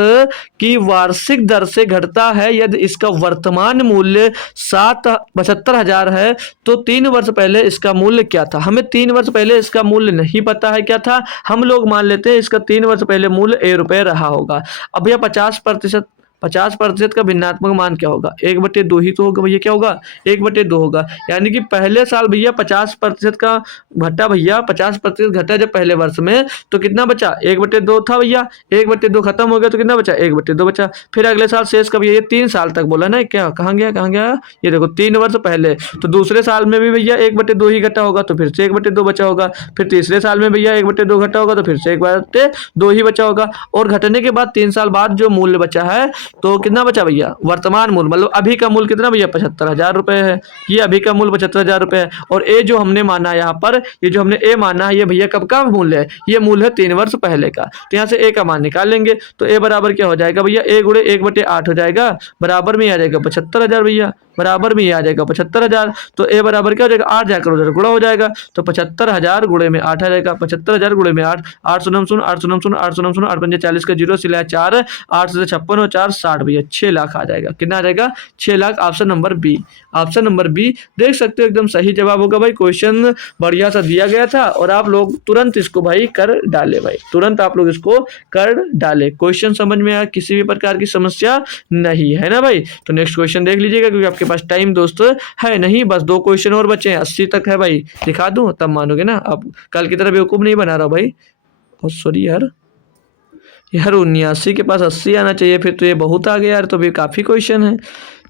की वार्षिक दर से घटता है यदि इसका वर्तमान मूल्य 75,000 है, तो 3 वर्ष पहले इसका मूल्य क्या था। हमें 3 वर्ष पहले इसका मूल्य नहीं पता है क्या था, हम लोग मान लेते हैं इसका 3 वर्ष पहले मूल्य ₹1 रहा होगा। अब भैया 50% का भिन्नात्मक मान क्या होगा, 1/2 ही तो होगा भैया, क्या होगा 1/2 होगा। यानी कि पहले साल भैया 50% का घटा, भैया 50% घटा जब पहले वर्ष में, तो कितना बचा, 1/2 था भैया, 1/2 खत्म हो गया तो कितना बचा, 1/2 बचा। फिर अगले साल शेष का भैया, ये 3 साल तक बोला ना, क्या कहाँ गया, ये देखो 3 वर्ष पहले, तो दूसरे साल में भी भैया 1/2 ही घटा होगा तो फिर से 1/2 बचा होगा। फिर तीसरे साल में भैया 1/2 घटा होगा तो फिर से 1/2 ही बचा होगा। और घटने के बाद 3 साल बाद जो मूल्य बचा है तो कितना बचा भैया, वर्तमान मूल्य मतलब अभी का मूल्य कितना भैया 75,000 रुपये है। ये अभी का मूल्य 75,000 रुपये है। और ए जो हमने माना यहाँ पर, ये जो हमने ए माना है, ये भैया कब का मूल्य है, ये मूल्य है 3 वर्ष पहले का। तो यहाँ से ए का मान निकाल लेंगे। तो ए बराबर क्या हो जाएगा भैया, ए गुणे 1/8 हो जाएगा, बराबर में आ जाएगा 75,000 भैया, बराबर में आ जाएगा 75,000। तो ए बराबर क्या हो जाएगा, 8 जाकर उधर गुणा हो जाएगा। तो 75,000 गुणे में 8 आ जाएगा, 75,000 गुणे में 8, 8 शून्य शून्य 8 शून्य शून्य 8 शून्य शून्य 8 पंजे 40 का 0 सिलाया 4, 8 से 56 और 4 60 भैया 6 लाख आ जाएगा। कितना आ जाएगा, 6 lakh. Option number B, option number B देख सकते हो एकदम सही जवाब होगा भाई। क्वेश्चन बढ़िया सा दिया गया था और आप लोग तुरंत इसको भाई कर डाले भाई, तुरंत आप लोग इसको कर डाले। क्वेश्चन समझ में आया, किसी भी प्रकार की समस्या नहीं है ना भाई। तो नेक्स्ट क्वेश्चन देख लीजिएगा, क्योंकि आपके पास टाइम दोस्त है नहीं, बस 2 क्वेश्चन और बचे हैं, 80 तक है भाई। दिखा दूं तब मानोगे ना, अब कल की तरह बेवकूफ नहीं बना रहा भाई। बहुत सॉरी यार, 79 के पास 80 आना चाहिए, फिर तो ये बहुत आ गया यार, तो भी काफ़ी क्वेश्चन है।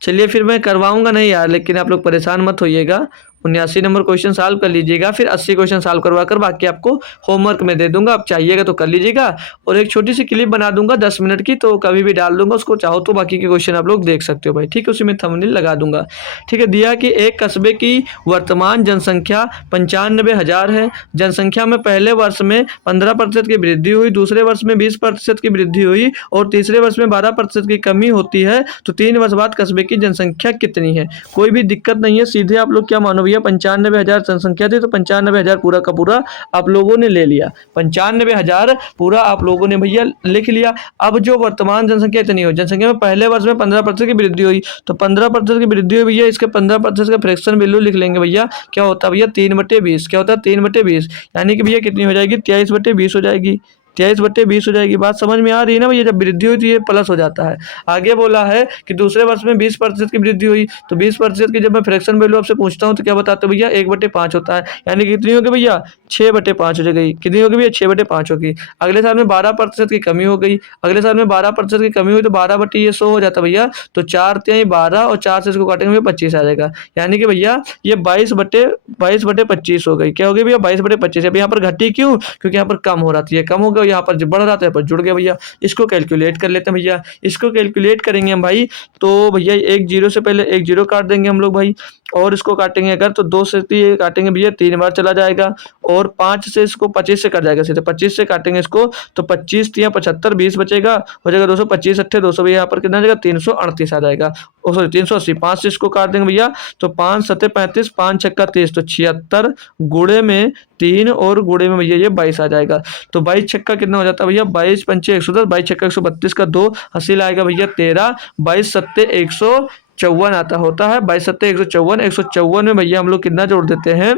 चलिए फिर मैं करवाऊंगा नहीं यार, लेकिन आप लोग परेशान मत होइएगा। 79 नंबर क्वेश्चन सॉल्व कर लीजिएगा, फिर 80 क्वेश्चन सॉल्व करवा कर बाकी आपको होमवर्क में दे दूंगा, आप चाहिएगा तो कर लीजिएगा। और एक छोटी सी क्लिप बना दूंगा 10 मिनट की, तो कभी भी डाल दूंगा उसको, चाहो तो बाकी के क्वेश्चन आप लोग देख सकते हो भाई, ठीक है। उसी में थंबनेल लगा दूंगा, ठीक है। दिया कि एक कस्बे की वर्तमान जनसंख्या 95,000 है। जनसंख्या में पहले वर्ष में 15% की वृद्धि हुई, दूसरे वर्ष में 20% की वृद्धि हुई और तीसरे वर्ष में 12% की कमी होती है, तो 3 वर्ष बाद कस्बे की जनसंख्या कितनी है। कोई भी दिक्कत नहीं है, सीधे आप लोग क्या मानो भैया, 95,000 जनसंख्या थी, तो 95,000 पूरा का पूरा आप लोगों ने ले लिया, 95,000 पूरा आप लोगों ने भैया लिख लिया। अब जो वर्तमान जनसंख्या इतनी हो, जनसंख्या में पहले वर्ष में 15% की वृद्धि हुई, तो 15% की वृद्धि हुई भैया, इसके 15% का फ्रैक्शन वैल्यू लिख लेंगे भैया। क्या होता है भैया, 3/20। क्या होता है, 3/20, यानी कि भैया कितनी हो जाएगी, 23/20 हो जाएगी, 23/20 हो जाएगी। बात समझ में आ रही है ना भैया, जब वृद्धि हुई तो ये प्लस हो जाता है। आगे बोला है कि दूसरे वर्ष में 20% की वृद्धि हुई, तो 20% की जब मैं फ्रैक्शन वैल्यू आपसे पूछता हूँ तो क्या बताते हो भैया, 1/5 होता है, यानी कि कितनी होगी भैया, 6/5 हो गई। कितनी होगी भैया, 6/5 होगी। अगले साल में 12% की कमी हो गई, अगले साल में 12% की कमी हुई, तो 12/100 हो जाता भैया, तो 4×12 और 4 से इसको काटेंगे 25 आ जाएगा, यानी कि भैया ये 22/25 हो गई। क्या हो गई भैया, 22/25। अब यहाँ पर घटी क्यों, क्योंकि यहाँ पर कम हो रहा था, ये कम हो गया, यहाँ पर बढ़ रहा था, यहाँ पर जुड़ गया भैया। इसको कैलकुलेट कर लेते हैं भैया, इसको कैलकुलेट करेंगे हम भाई, तो भैया एक जीरो से पहले एक जीरो काट देंगे हम लोग भाई, और इसको काटेंगे अगर तो 2 से काटेंगे भैया 3 बार चला जाएगा, और 5 से इसको 25 से कट जाएगा, सीधे 25 से काटेंगे इसको, तो 25 3 75, 20 बचेगा, हो जाएगा 200, 25 8 200 भैया, यहाँ पर कितना आ जाएगा, 338 आ जाएगा। ओ सॉरी 380, 5 से इसको काट देंगे भैया, तो 5 7 35, 5 6 30, तो 76 गुणे में 3 और गुणे में भैया ये 22 आ जाएगा। तो 22 छक्का कितना हो जाता है भैया, 22 पंचे 110, 22 छक्का 132 का 2 हासिल आएगा भैया 13, 22 सत्ते 154 आता होता है, 22 सत्ते 154, 154 में भैया हम लोग कितना जोड़ देते हैं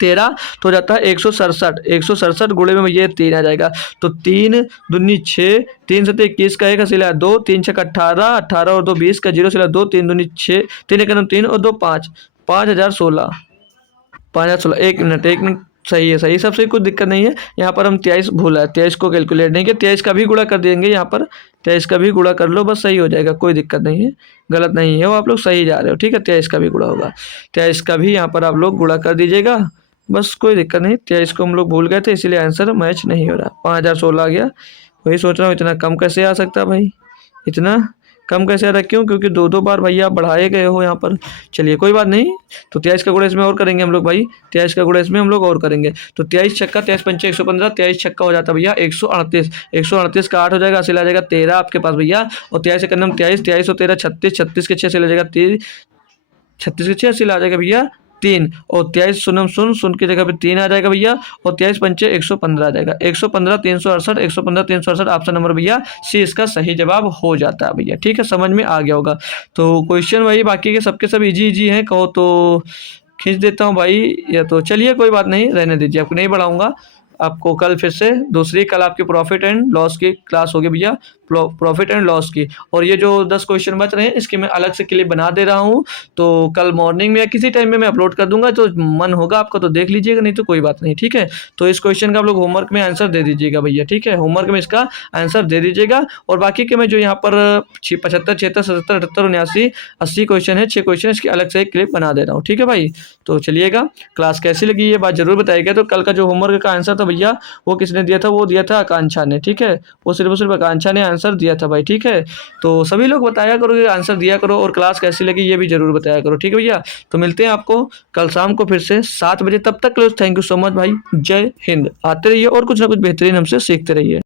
13, तो हो जाता है 167, 167 गुणे में भैया 3 आ जाएगा, तो 3 दूनी 6, 3 सत्ते 21 का 1 हसीला 2, 3 छक्का 18, 18 और 2 20 का 0 सिला 2, 3 दूनी 6, 3 एक 3 और 2 5, 5016, 5016। एक मिनट सही है, सही, सब सही, कुछ दिक्कत नहीं है। यहाँ पर हम 23 भूला है, 23 को कैलकुलेट नहीं किया, 23 का भी गुणा कर देंगे, यहाँ पर 23 का भी गुणा कर लो, बस सही हो जाएगा, कोई दिक्कत नहीं है, गलत नहीं है वो, आप लोग सही जा रहे हो, ठीक है। 23 का भी गुणा होगा, 23 का भी यहाँ पर आप लोग गुणा कर दीजिएगा, बस कोई दिक्कत नहीं। 23 को हम लोग भूल गए थे, इसीलिए आंसर मैच नहीं हो रहा, 5016 आ गया। वही सोच रहा हूँ इतना कम कैसे आ सकता है भाई, इतना कम कैसे आ रहा है, क्यों, क्योंकि 2 बार भैया आप बढ़ाए गए हो यहाँ पर। चलिए कोई बात नहीं, तो 23 का गुणा इसमें और करेंगे हम लोग भाई, 23 का गुणा इसमें हम लोग और करेंगे, तो 23 छक्का 23 पंचे 115, 23 छक्का हो जाता भैया 138, 138 का 8 हो जाएगा, हासिल आ जाएगा 13 आपके पास भैया, और 23 से करना 23, 23 और 13 36, 36 के 6 से ले जाएगा 30, 36 के 6 हासिल आ जाएगा भैया 3, और 23 शून्य शून्य की जगह पे 3 आ जाएगा भैया, और 23 पंचे 115 आ जाएगा, 115 368, 115 368, ऑप्शन नंबर भैया सी इसका सही जवाब हो जाता है भैया, ठीक है। समझ में आ गया होगा। तो क्वेश्चन भाई बाकी के सबके सब इजी हैं, कहो तो खींच देता हूँ भाई, या तो चलिए कोई बात नहीं, रहने दीजिए, आपको नहीं बढ़ाऊंगा आपको। कल फिर से दूसरी, कल आपकी प्रॉफिट एंड लॉस की क्लास होगी भैया, प्रॉफिट एंड लॉस की, और ये जो 10 क्वेश्चन बच रहे हैं इसकी मैं अलग से क्लिप बना दे रहा हूँ, तो कल मॉर्निंग में या किसी टाइम में मैं अपलोड कर दूंगा, तो मन होगा आपका तो देख लीजिएगा, नहीं तो कोई बात नहीं, ठीक है। तो इस क्वेश्चन का आप लोग होमवर्क में आंसर दे दीजिएगा भैया, ठीक है, होमवर्क में इसका आंसर दे दीजिएगा, और बाकी के मैं जो यहाँ पर 75 76 77 78 79 80 क्वेश्चन है, 6 क्वेश्चन इसकी अलग से एक क्लिप बना दे रहा हूँ, ठीक है भाई। तो चलिएगा, क्लास कैसी लगी ये बात जरूर बताइएगा। तो कल का जो होमवर्क का आंसर था था भैया, वो किसने दिया था, वो दिया था आकांक्षा ने। ठीक है, वो सिर्फ और सिर्फ आकांक्षा ने आंसर दिया था भाई। ठीक है, तो सभी लोग बताया करो कि आंसर दिया करो, और क्लास कैसी लगी ये भी जरूर बताया करो। ठीक है भैया, तो मिलते हैं आपको कल शाम को फिर से 7 बजे। तब तक के लिए थैंक यू सो मच भाई। जय हिंद। आते रहिए और कुछ ना कुछ बेहतरीन हमसे सीखते रहिए।